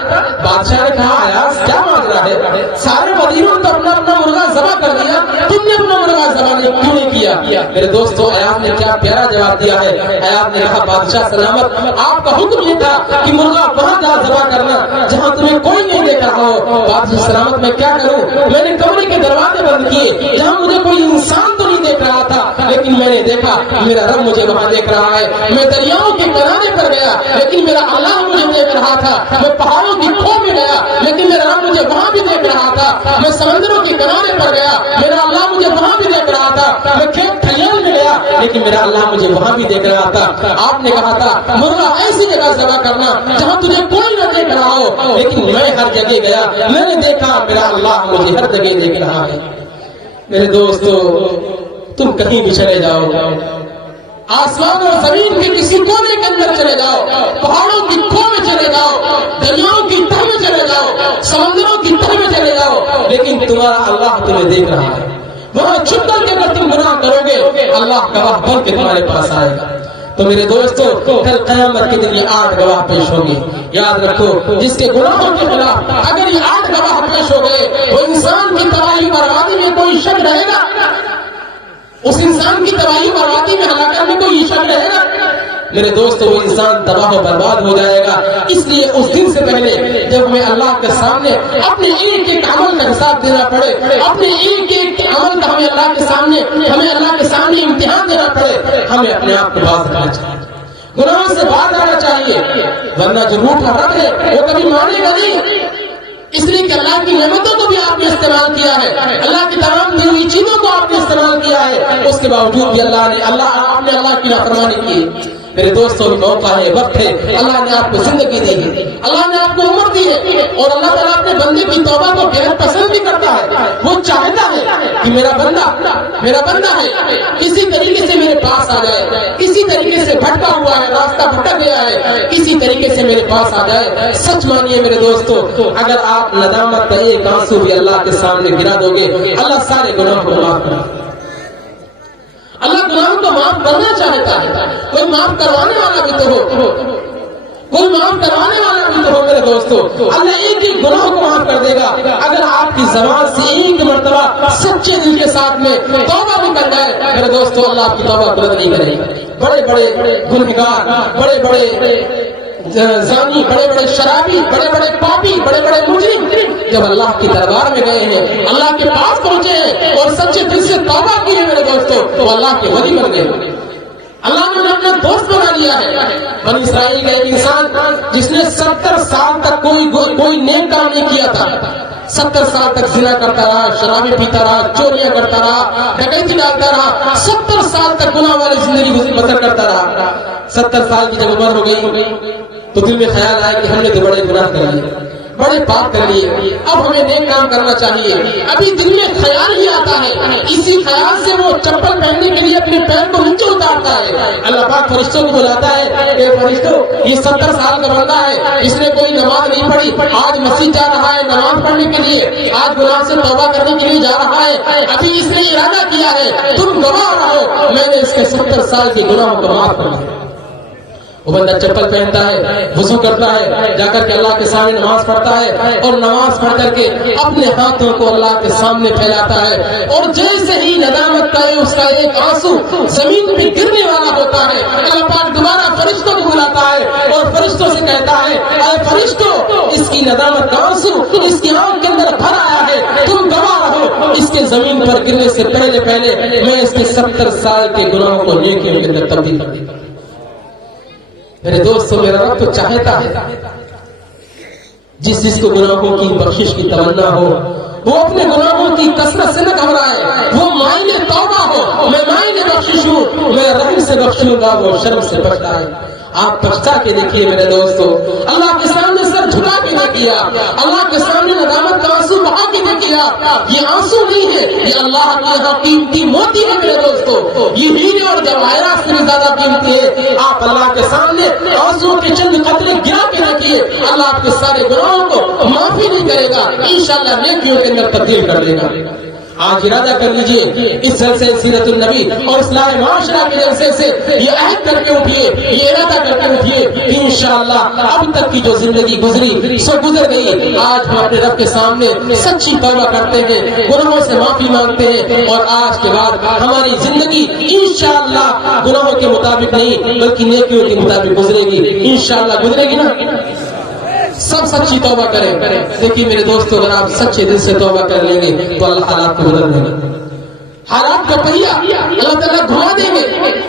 بادشاہ نے کہا ایاز کیا مانگ رہا ہے، سارے وزیروں نے اپنا اپنا مرغا ذبح کر دیا، تم نے اپنا مرغا ذبح کیوں نہیں کیا؟ میرے دوستو ایاز نے کیا پیارا جواب دیا ہے. ایاز نے کہا بادشاہ سلامت، آپ کا حکم یہ تھا کہ مرغا وہاں جا ذبح کرنا جہاں تمہیں کوئی نہیں دیکھ رہا ہو. بادشاہ سلامت میں کیا کروں، میں نے کمرے کے دروازے بند کیے جہاں مجھے کوئی انسان تو نہیں دیکھ رہا تھا لیکن میں نے دیکھا میرا رب مجھے وہاں دیکھ رہا ہے. میں دریاؤں کے کنارے پر گیا لیکن میرا اللہ مجھے دیکھ رہا تھا. میں پہاڑوں کی کھو میں گیا لیکن میرا رب مجھے وہاں بھی دیکھ رہا تھا. میں سمندروں کے کنارے پر گیا میرا اللہ مجھے وہاں بھی دیکھ رہا تھا. میں کھیت کھلیان میں گیا لیکن میرا اللہ مجھے وہاں بھی دیکھ رہا تھا. آپ نے کہا تھا مرغا ایسی جگہ ذبح کرنا جہاں تجھے کوئی نہ دیکھ رہا ہو، لیکن میں ہر جگہ گیا، میں نے دیکھا میرا اللہ مجھے ہر جگہ دیکھ رہا ہے. میرے دوستو تم کہیں بھی چلے جاؤ، آسمان اور زمین کے کسی کونے کے اندر چلے جاؤ، پہاڑوں کی کھو میں چلے جاؤ، دریاؤں کی تہ میں چلے جاؤ، سمندروں کی تہ میں چلے جاؤ، لیکن تمہارا اللہ تمہیں دیکھ رہا ہے. وہاں چھپ کر کے اگر تم گناہ کرو گے اللہ گواہ بن کے تمہارے پاس آئے گا. تو میرے دوستو کل قیامت کے دن یہ 8 گواہ پیش ہوں گے. یاد رکھو جس کے گناہوں کے خلاف اگر یہ 8 گواہ پیش ہو گئے وہ انسان کی تباہی بربادی میں کوئی شک رہے گا؟ اس انسان کی تباہی بربادی میں ہلاکت میں کوئی شک رہے گا؟ میرے دوستو وہ انسان تباہ و برباد ہو جائے گا. اس لیے اس دن سے پہلے جب ہمیں اللہ کے سامنے اپنے ایک ایک عمل کا حساب دینا پڑے، اپنے ایک ایک عمل کا ہمیں اللہ کے سامنے امتحان دینا پڑے، ہمیں اپنے آپ کو باز رکھنا چاہیے، گناہوں سے باز آنا چاہیے، ورنہ جو روٹھا رکھ ہے وہ کبھی مانے گا نہیں. اس لیے کہ اللہ کی نعمتوں کو بھی آپ نے استعمال کیا ہے، اللہ کی تمام دی ہوئی چیزوں کو آپ نے استعمال کیا ہے، اس کے باوجود بھی آپ نے اللہ کی نافرمانی کی. میرے دوستوں موقع ہے، وقت ہے، اللہ نے آپ کو زندگی دی ہے، اللہ نے آپ کو عمر دی ہے، اور اللہ تعالیٰ اپنے بندے کی توبہ کو بہت پسند بھی کرتا ہے. وہ چاہتا ہے کہ میرا بندہ ہے کسی طریقے سے میرے پاس آ جائے، کسی طریقے سے بھٹکا ہوا ہے، راستہ بھٹک گیا ہے، کسی طریقے سے میرے پاس آ جائے. سچ مانیے میرے دوستوں اگر آپ ندامت کا ایک آنسو بھی اللہ کے سامنے گرا دو گے اللہ سارے گناہوں کو معاف کرے. اللہ گناہوں کو معاف کرنا چاہتا ہے. کوئی معاف کروانے والا بھی تو ہو، کوئی معاف کروانے والا بھی تو ہو. میرے دوستو اللہ ایک ایک گناہ کو معاف کر دے گا اگر آپ کی زبان سے ایک مرتبہ سچے دل کے ساتھ میں توبہ بھی کر جائے. میرے دوستو اللہ آپ کی توبہ رد نہیں کرے گا. بڑے بڑے گنہگار، بڑے بڑے زانی، بڑے بڑے شرابی، بڑے بڑے پاپی، بڑے بڑے مجرم جب اللہ کی دربار میں گئے ہیں، اللہ کے پاس پہنچے ہیں اور سچے دل سے توبہ کی ہے میرے دوستو تو اللہ کے ولی بن گئے. اللہ نے اپنا دوست بنا لیا ہے. بنی اسرائیل کا ایک انسان جس نے 70 سال تک کوئی نیک کام نہیں کیا تھا، 70 سال تک زنا کرتا رہا، شرابی پیتا رہا، چوریاں کرتا رہا، ڈکیتی ڈالتا رہا، 70 سال تک گناہ والی زندگی بسر کرتا رہا. 70 سال کی جب عمر ہو گئی تو دل میں خیال آیا کہ ہم نے تو بڑے گناہ کر لیے. بڑے پاک کر لیے، اب ہمیں نیک کام کرنا چاہیے۔ ابھی دل میں خیال ہی آتا ہے، اسی خیال سے وہ چپل پہننے کے لیے اپنے پیر کو نیچے اتارتا ہے۔ اللہ پاک فرشتوں کو بلاتا ہے کہ فرشتوں، یہ 70 سال کا بندہ ہے، اس نے کوئی نماز نہیں پڑھی، آج مسجد جا رہا ہے نماز پڑھنے کے لیے، آج گناہ سے توبہ کرنے کے لیے جا رہا ہے، ابھی اس نے ارادہ کیا ہے، تم گواہ رہو میں نے اس کے 70 سال کے گناہوں کو معاف کر دیا۔ وہ بندہ چپل پہنتا ہے، وضو کرتا ہے، جا کر کے اللہ کے سامنے نماز پڑھتا ہے، اور نماز پڑھ کر کے اپنے ہاتھوں کو اللہ کے سامنے پھیلاتا ہے، اور جیسے ہی ندامت کا اس کا ایک آنسو زمین پہ گرنے والا ہوتا ہے، اللہ پاک دوبارہ فرشتوں کو بلاتا ہے اور فرشتوں سے کہتا ہے، اے فرشتوں، اس کی ندامت کا آنسو اس کی آنکھ کے اندر بھر آیا ہے، تم گواہ رہو، اس کے زمین پر گرنے سے پہلے میں اس کے 70 سال کے گناہوں کو نیکیوں کے اندر تبدیل کر دیتا ہوں۔ میرے دوستوں، میرا رب تو چاہتا ہے جس کو گناہوں کی بخشش کی تمنا ہو، وہ اپنے گناہوں کی کثرت سے نہ گھبرائے، وہ مائل توبہ ہو، میں مائل بخشش ہوں، میں رحم سے بخشوں گا، وہ شرم سے بچتا ہے۔ آپ پچھتا کے دیکھیے میرے دوستو، اللہ کے سامنے سر جھکا کے دیکھیے، اللہ کے سامنے ندامت کا آنسو بہا کے دیکھیے، یہ آنسو نہیں ہے، یہ اللہ کے یہاں قیمتی موتی ہے میرے دوستو، یہ ہیرے اور جواہرات سے بھی زیادہ قیمتی ہے۔ آپ اللہ کے سامنے آنسو کے چند قطرے گرا کے دیکھیے، اللہ آپ کے سارے گناہوں کو معافی نہیں کرے گا، انشاءاللہ نیکیوں کے اندر تبدیل کر دے گا۔ آج ارادہ کر لیجئے اس جلسے سیرت النبی اور اصلاح معاشرہ کے جلسے سے یہ عہد کر کے اٹھیے، یہ ارادہ کر کے اٹھیے کہ انشاءاللہ اب تک کی جو زندگی گزری سو گزر گئی، آج ہم اپنے رب کے سامنے سچی توبہ کرتے ہیں، گناہوں سے معافی مانگتے ہیں، اور آج کے بعد ہماری زندگی انشاءاللہ گناہوں کے مطابق نہیں بلکہ نیکیوں کے مطابق گزرے گی، انشاءاللہ گزرے گی نا۔ سب سچی توبہ کریں۔ دیکھیے میرے دوستو، اگر آپ سچے دل سے توبہ کر لیں گے تو اللہ حالات کو بدل دیں گے، حالات کا پہیہ اللہ تعالیٰ گھما دیں گے،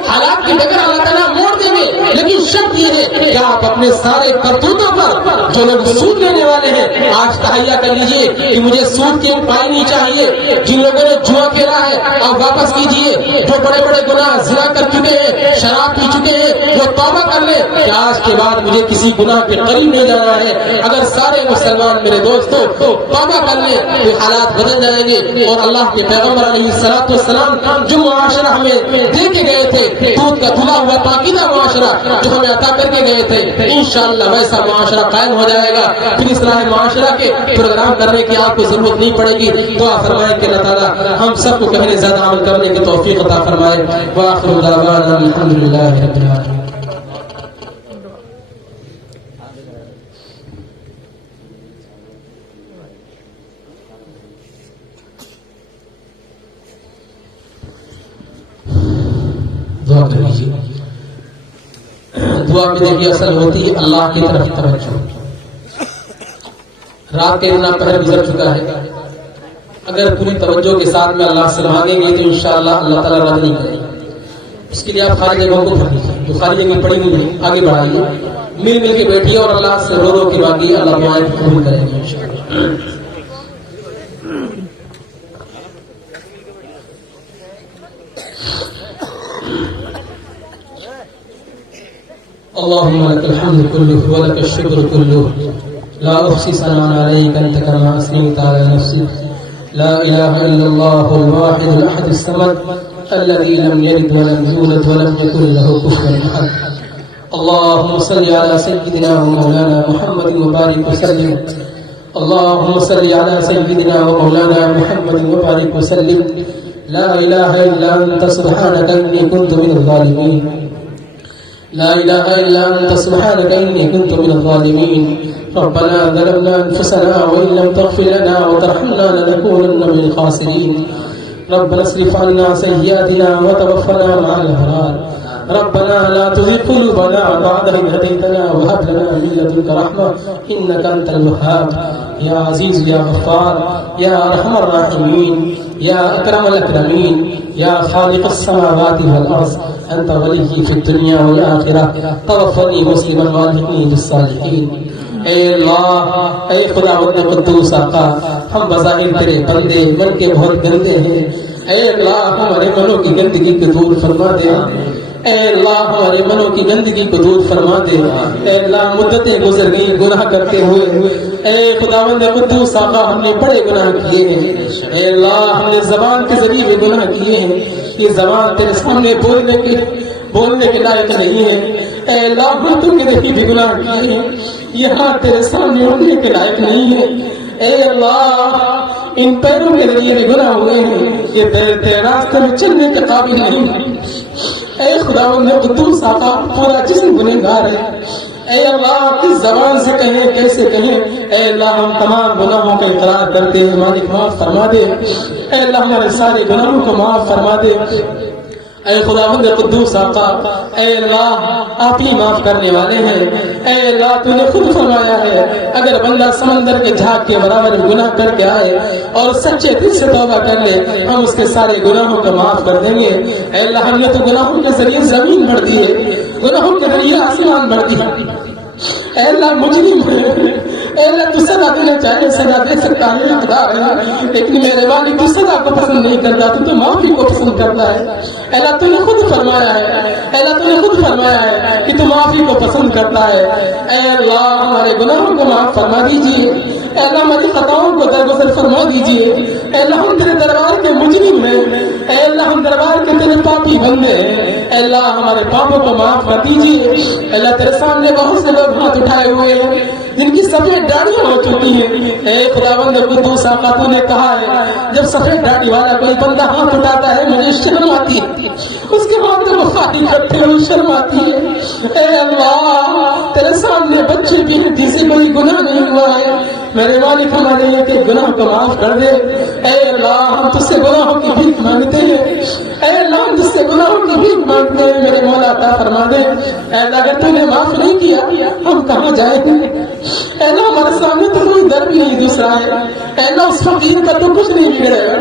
حالات کی ڈگر اللہ تعالیٰ موڑ دیں گے، لیکن شرط یہ ہے کہ آپ اپنے سارے کرتوتوں پر جو لوگ سود لینے والے ہیں آج تہیہ کر لیجئے کہ مجھے سود کی پائی نہیں چاہیے، جن لوگوں نے جوا کھیلا ہے آپ واپس کیجئے، جو بڑے بڑے گناہ زنا کر چکے ہیں، شراب پی چکے ہیں، وہ توبہ کر لیں کہ آج کے بعد مجھے کسی گناہ کے قریب نہیں جانا ہے۔ اگر سارے مسلمان میرے دوستوں توبہ کر لیں تو حالات بدل جائیں گے، اور اللہ کے پیغمبر علیہ السلام جو معاشرہ ہمیں دے کے گئے تھے، دودھ کا دھلا ہوا پاکیزہ معاشرہ جو ہمیں عطا کر کے گئے تھے، انشاءاللہ ویسا معاشرہ قائم ہو جائے گا، پھر اصلاح معاشرہ کے پروگرام کرنے کی آپ کو ضرورت نہیں پڑے گی۔ دعا فرمائے کہ اللہ تعالیٰ ہم سب کو کہنے زیادہ عمل کرنے کی توفیق عطا فرمائے۔ وآخر دعوانا الحمدللہ رب العالمین۔ دعا کر لیجیے۔ دعا میں دیکھیے اصل ہوتی ہے اللہ کی طرف توجہ۔ رات کے دن پہر گزر چکا ہے، اگر پوری توجہ کے ساتھ میں اللہ سے مانگیں گے تو انشاءاللہ اللہ تعالیٰ رد نہیں کرے گا۔ اس کے لیے آپ خالی جگہوں کو پڑھیے، جو خالی جگہ پڑھی ہوئی ہے آگے بڑھائیے، مل مل کے بیٹھیے اور اللہ سے رو رو کے مانگیے، اللہ دعائیں قبول کرے گا انشاءاللہ۔ اللهم لك الحمد كله ولك الشكر كله، لا أحصي ثناء عليك أنت كما أثنيت على نفسك، لا إله إلا الله الواحد الأحد الصمد الذي لم يلد ولم يولد ولم يكن له كفوا أحد۔ اللهم صل على سيدنا ومولانا محمد وبارك وسلم، اللهم صل على سيدنا ومولانا محمد وبارك وسلم، لا إله إلا أنت سبحانك إني كنت من الظالمين، لا إله إلا أنت سبحانك إني كنت من الظالمين، ربنا ظلمنا أنفسنا وإن لم تغفر لنا وترحمنا لنكونن من الخاسرين، ربنا اصرف عنا سيئاتنا وتوفنا مع الأبرار، ربنا لا تزغ قلوبنا بعد إذ هديتنا وهب لنا من لدنك رحمة إنك أنت الوهاب، يا عزيز يا غفار يا أرحم الراحمين يا أكرم الأكرمين يا خالق السماوات والأرض، أنت ولي في الدنيا والآخرة، توفني مسلما والحقني بالصالحين۔ اے اللہ، اے خداوند قدوس آقا، ہم بظاہر تیرے بندے من کے بہت گندے ہیں، اے اللہ ہمارے منوں کی گندگی کو دور فرما دے، اے اللہ ہمارے منوں کی گندگی کو دور فرما دے. اے اللہ مدتیں گزر گئی گناہ کرتے ہوئے. اے خداوند قدوس آقا ہم نے بڑے گناہ کیے ہیں. اے اللہ ہم نے زبان کے ذریعے بھی گناہ کیے ہیں. یہ زبان تیرے سامنے بولنے کے لائق نہیں ہے. اے اللہ ہاتھوں کے ذریعے بھی گناہ کیے ہیں. یہ ہاتھ تیرے سامنے اٹھنے کے لائق نہیں ہے. اے اللہ ان پیروں کے ذریعے بھی گناہ ہوئے ہیں. یہ پیر تیرے راستے میں چلنے کے قابل نہیں ہے. اے خداوند قدوس آقا پورا جسم گنہگار ہے. اے اللہ کس زبان سے کہیں کیسے کہیں. اے اللہ ہم تمام گناہوں کا اقرار کرتے ہیں. مالک معاف فرما دے. اے اللہ ہمارے سارے گناہوں کو معاف فرما دے. اے خداوند قدوس آقا اے اللہ آپ ہی معاف کرنے والے ہیں. اے اللہ تو نے خود فرمایا ہے اگر بندہ سمندر کے جھاگ کے برابر گناہ کر کے آئے اور سچے دل سے توبہ کر لے ہم اس کے سارے گناہوں کو معاف کر دیں گے. اے اللہ ہم نے تو گناہوں کے ذریعے زمین بھر دی ہے, گناہوں کے ذریعے آسمان بھر دیا. اے اللہ مجرم ہے. اے اللہ تو سزا دینا چاہے سزا دے سکتا ہے, حقدار ہے, لیکن میرے والد تو سزا کو پسند نہیں کرتا, تو معافی کو پسند کرتا ہے. اے اللہ تو نے خود فرمایا ہے, اے اللہ تو نے خود فرمایا ہے کہ تو معافی کو پسند کرتا ہے. اے اللہ ہمارے گناہوں کو معاف فرما دیجیے. اے اللہ ہماری خطاؤں کو درگزر فرما دیجیے. اے اللہ ہم تیرے دربار کے مجرم ہیں. اے اللہ ہم دربار کے تیرے پاپی بندے ہیں. اے اللہ ہمارے پاپوں کو معاف کر دیجیے. اے اللہ تیرے سامنے بہت سے لوگ ہاتھ اٹھائے ہوئے ہیں جن کی سفید داڑھی ہو چکی ہے. اے خداوند قدوس آقا تو نے کہا ہے جب سفید داڑھی والا کوئی بندہ ہاتھ اٹھاتا ہے مجھے شرم آتی ہے, اس کے ہاتھ کو خالی کرتے ہوئے شرم آتی ہے. اے اللہ تیرے سامنے بچے بھی ہیں جسے کوئی گناہ نہیں ہوا ہے. میرے مالک ہمارے یہ کہ گناہ کو معاف کر دے. اے اللہ ہم تجھ سے گناہوں کی بھیک مانگتے ہیں. اے اللہ ہم تجھ سے گناہوں کی بھیک مانگتے ہیں. میرے مولا عطا فرما دے. اے اللہ اگر تو نے معاف نہیں کیا ہم کہاں جائیں گے. اے اللہ ہمارے سامنے تو کوئی در بھی نہیں دوسرا ہے. اے اللہ اس فقیر کا تو کچھ نہیں بگڑے گا.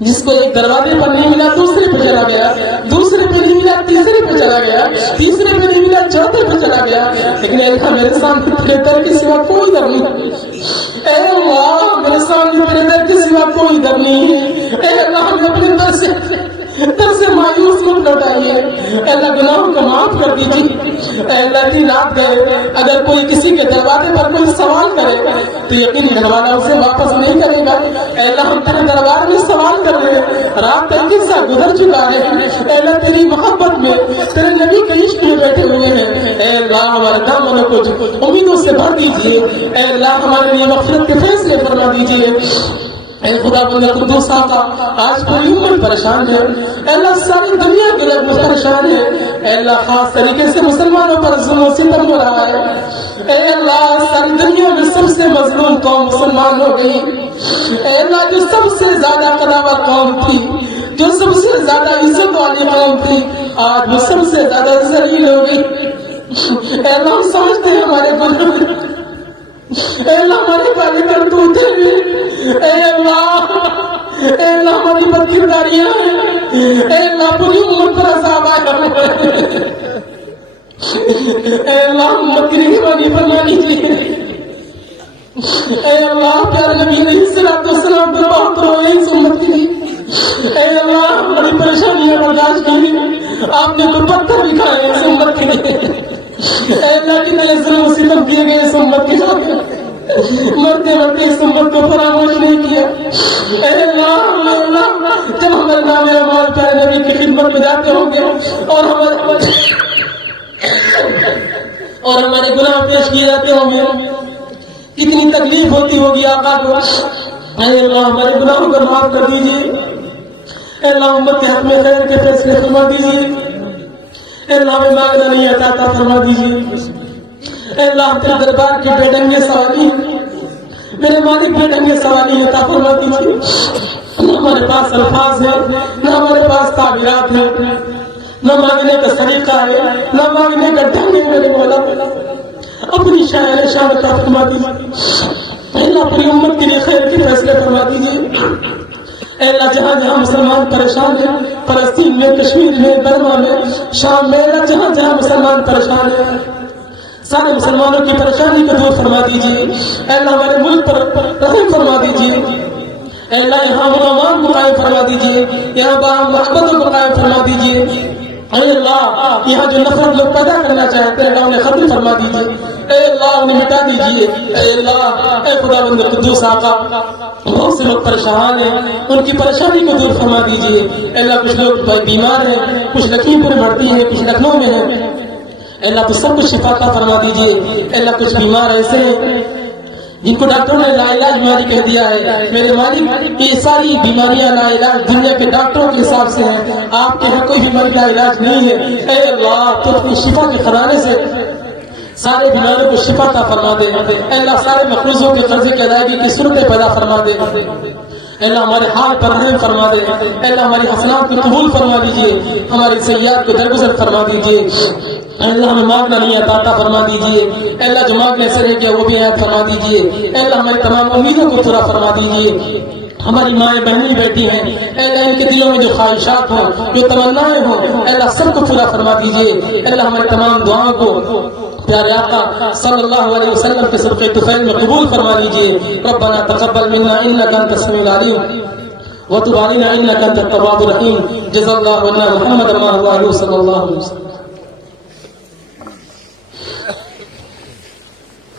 جس کو ایک دروازے پر نہیں ملا دوسرے پہ چلا گیا, دوسرے پہ نہیں ملا تیسرے پہ چلا گیا, تیسرے پہ نہیں ملا چوتھے پہ چلا گیا. لیکن اللہ میرے سامنے تیرے در کے سوا کوئی در نہیں. اے اللہ میرے سامنے تیرے در کے سوا کوئی در نہیں ہے. اے اللہ ہم اپنے در سے مایوس مت لوٹائیے. اے اللہ گناہوں کو معاف کر دیجیے. اے اللہ کی رات گئے اگر کوئی کسی کے دروازے پر کوئی سوال کرے تو یقین گھر والا اسے واپس نہیں کرے گا. اے اللہ ہم تیرے دربار میں سوال کر رہے ہیں, رات کا قصہ گزر چکا ہے. اے اللہ تیری محبت میں تیرے نبی کے عشق میں بیٹھے ہوئے ہیں. اے اللہ ہمارے دامنوں کو امیدوں سے بھر دیجیے. اے اللہ ہمارے لیے مغفرت کے فیصلے فرما دیجیے. اے خدا بندہ قدوس آقا آج پوری امت پریشان ہے. اے اللہ ساری دنیا کے لوگ پریشان ہے. اے اللہ خاص طریقے سے مسلمانوں پر ظلم و ستم ہو رہا ہے. اے اللہ ساری دنیا میں سب سے مظلوم قوم مسلمان ہو گئی. اے اللہ جو سب سے زیادہ قداور قوم تھی, جو سب سے زیادہ عزت والی قوم تھی, آج وہ سب سے زیادہ ذلیل ہو گئی. اے اللہ ہم سمجھتے ہیں ہمارے گناہ, اے اللہ ہماری کالی کرتوت ہے. اے اللہ ہماری بد کرداریاں ہیں. اے اللہ پوری امت پر عذاب آیا ہوا ہے. اے اللہ امت کی رحمانی فرما دیجیے. اے اللہ پیارے نبی علیہ الصلوۃ والسلام پر بہت روئے اس امت کے لیے. اے اللہ بڑی پریشانیاں برداشت کی, آپ نے تو پتھر بھی کھائے اس امت کے لیے. اے اللہ کی طرح ظلم و ستم کیے گئے اس امت کے ساتھ, مرتے مرتے اس امت کو فراموش نہیں کیا. اے اللہ جب ہم اللہ میرا مال پیارے نبی کی خدمت میں جاتے ہوں گے اور ہمارے گناہ پیش کیے جاتے ہوں گے, کتنی تکلیف ہوتی ہوگی آقا کو. اے اللہ ہمارے گناہوں کو معاف کر دیجیے. اے اللہ امت کے حق میں خیر کے فیصلے فرما دیجیے. اے اللہ ہمیں مانگنا نہیں عطا فرما دیجیے. اے اللہ تیرے دربار کے بے ڈنگے سوالی, میرے مالک بے ڈنگے سوالی عطا فرما دیجیے. نہ ہمارے پاس الفاظ ہیں, نہ ہمارے پاس تعبیرات ہیں, نہ مانگنے کا طریقہ ہے, نہ مانگنے کا ڈھنگ ہے. میرے مولا اپنی شاعر شان عطا فرما دیجیے. اے اللہ اپنی امت کے لیے خیر کے فیصلے فرما دیجیے. اے اللہ جہاں جہاں مسلمان پریشان ہیں, فلسطین میں, کشمیر میں, برما میں, شام میں, اللہ جہاں جہاں مسلمان پریشان ہیں سارے مسلمانوں کی پریشانی کو دور فرما دیجیے. اے اللہ ہمارے ملک پر رحم فرما دیجیے. اے اللہ یہاں امان کو قائم فرما دیجیے, یہاں باہم محبتوں کو قائم فرما دیجیے. اے اللہ یہاں جو نفرت لوگ پیدا کرنا چاہتے ہیں اللہ انہیں ختم فرما دیجیے، اے اللہ انہیں مٹا دیجیے، اے اللہ اے خدا بند قدوس آقا بہت سے لوگ پریشان ہیں ان کی پریشانی کو دور فرما دیجیے، اے اللہ کچھ لوگ بیمار ہیں، کچھ لکھیمپور میں بھرتی ہیں، کچھ لکھنؤ میں ہیں، اے اللہ تو سب کو شفا عطا فرما دیجیے، اے اللہ کچھ بیمار ایسے ہیں جن کو ڈاکٹروں نے لا علاج بیماری کہہ دیا ہے، میرے مالک یہ ساری بیماریاں لا علاج دنیا کے ڈاکٹروں کے حساب سے ہیں، آپ کے یہاں کوئی بیماری لا علاج نہیں ہے، اے اللہ تو اپنی شفا کے خزانے سے سارے بیماریوں کو شفا عطا فرما دے، اے اللہ سارے مقروضوں کے قرضے کی ادائیگی کی صورتیں پیدا فرما دے، اے اللہ ہمارے حال پر رحم فرما دے، اے اللہ ہماری حسنات کو قبول فرما دیجیے، ہماری سیئات کو درگزر فرما دیجیے، اے اللہ ہمیں مانگنا نہیں آتا عطا فرما دیجیے، اے اللہ جو مانگنے سے رہ گیا وہ بھی عطا فرما دیجیے، اے اللہ ہماری تمام امیدوں کو پورا فرما دیجیے، ہماری مائیں بہنیں بیٹھی ہیں اے اللہ ان کے دلوں میں جو خواہشات ہوں جو تمنائیں ہوں اے اللہ سب کو پورا فرما دیجیے، اے اللہ ہماری تمام دعاؤں کو پیارے آقا صلی اللہ علیہ وسلم کے صدقے طفیل میں قبول فرما لیجیے، ربنا تقبل منا انک انت السمیع العلیم وتب علینا انک انت التواب الرحیم، جزا اللہ عنا محمد ما هو صلی اللہ علیہ وسلم۔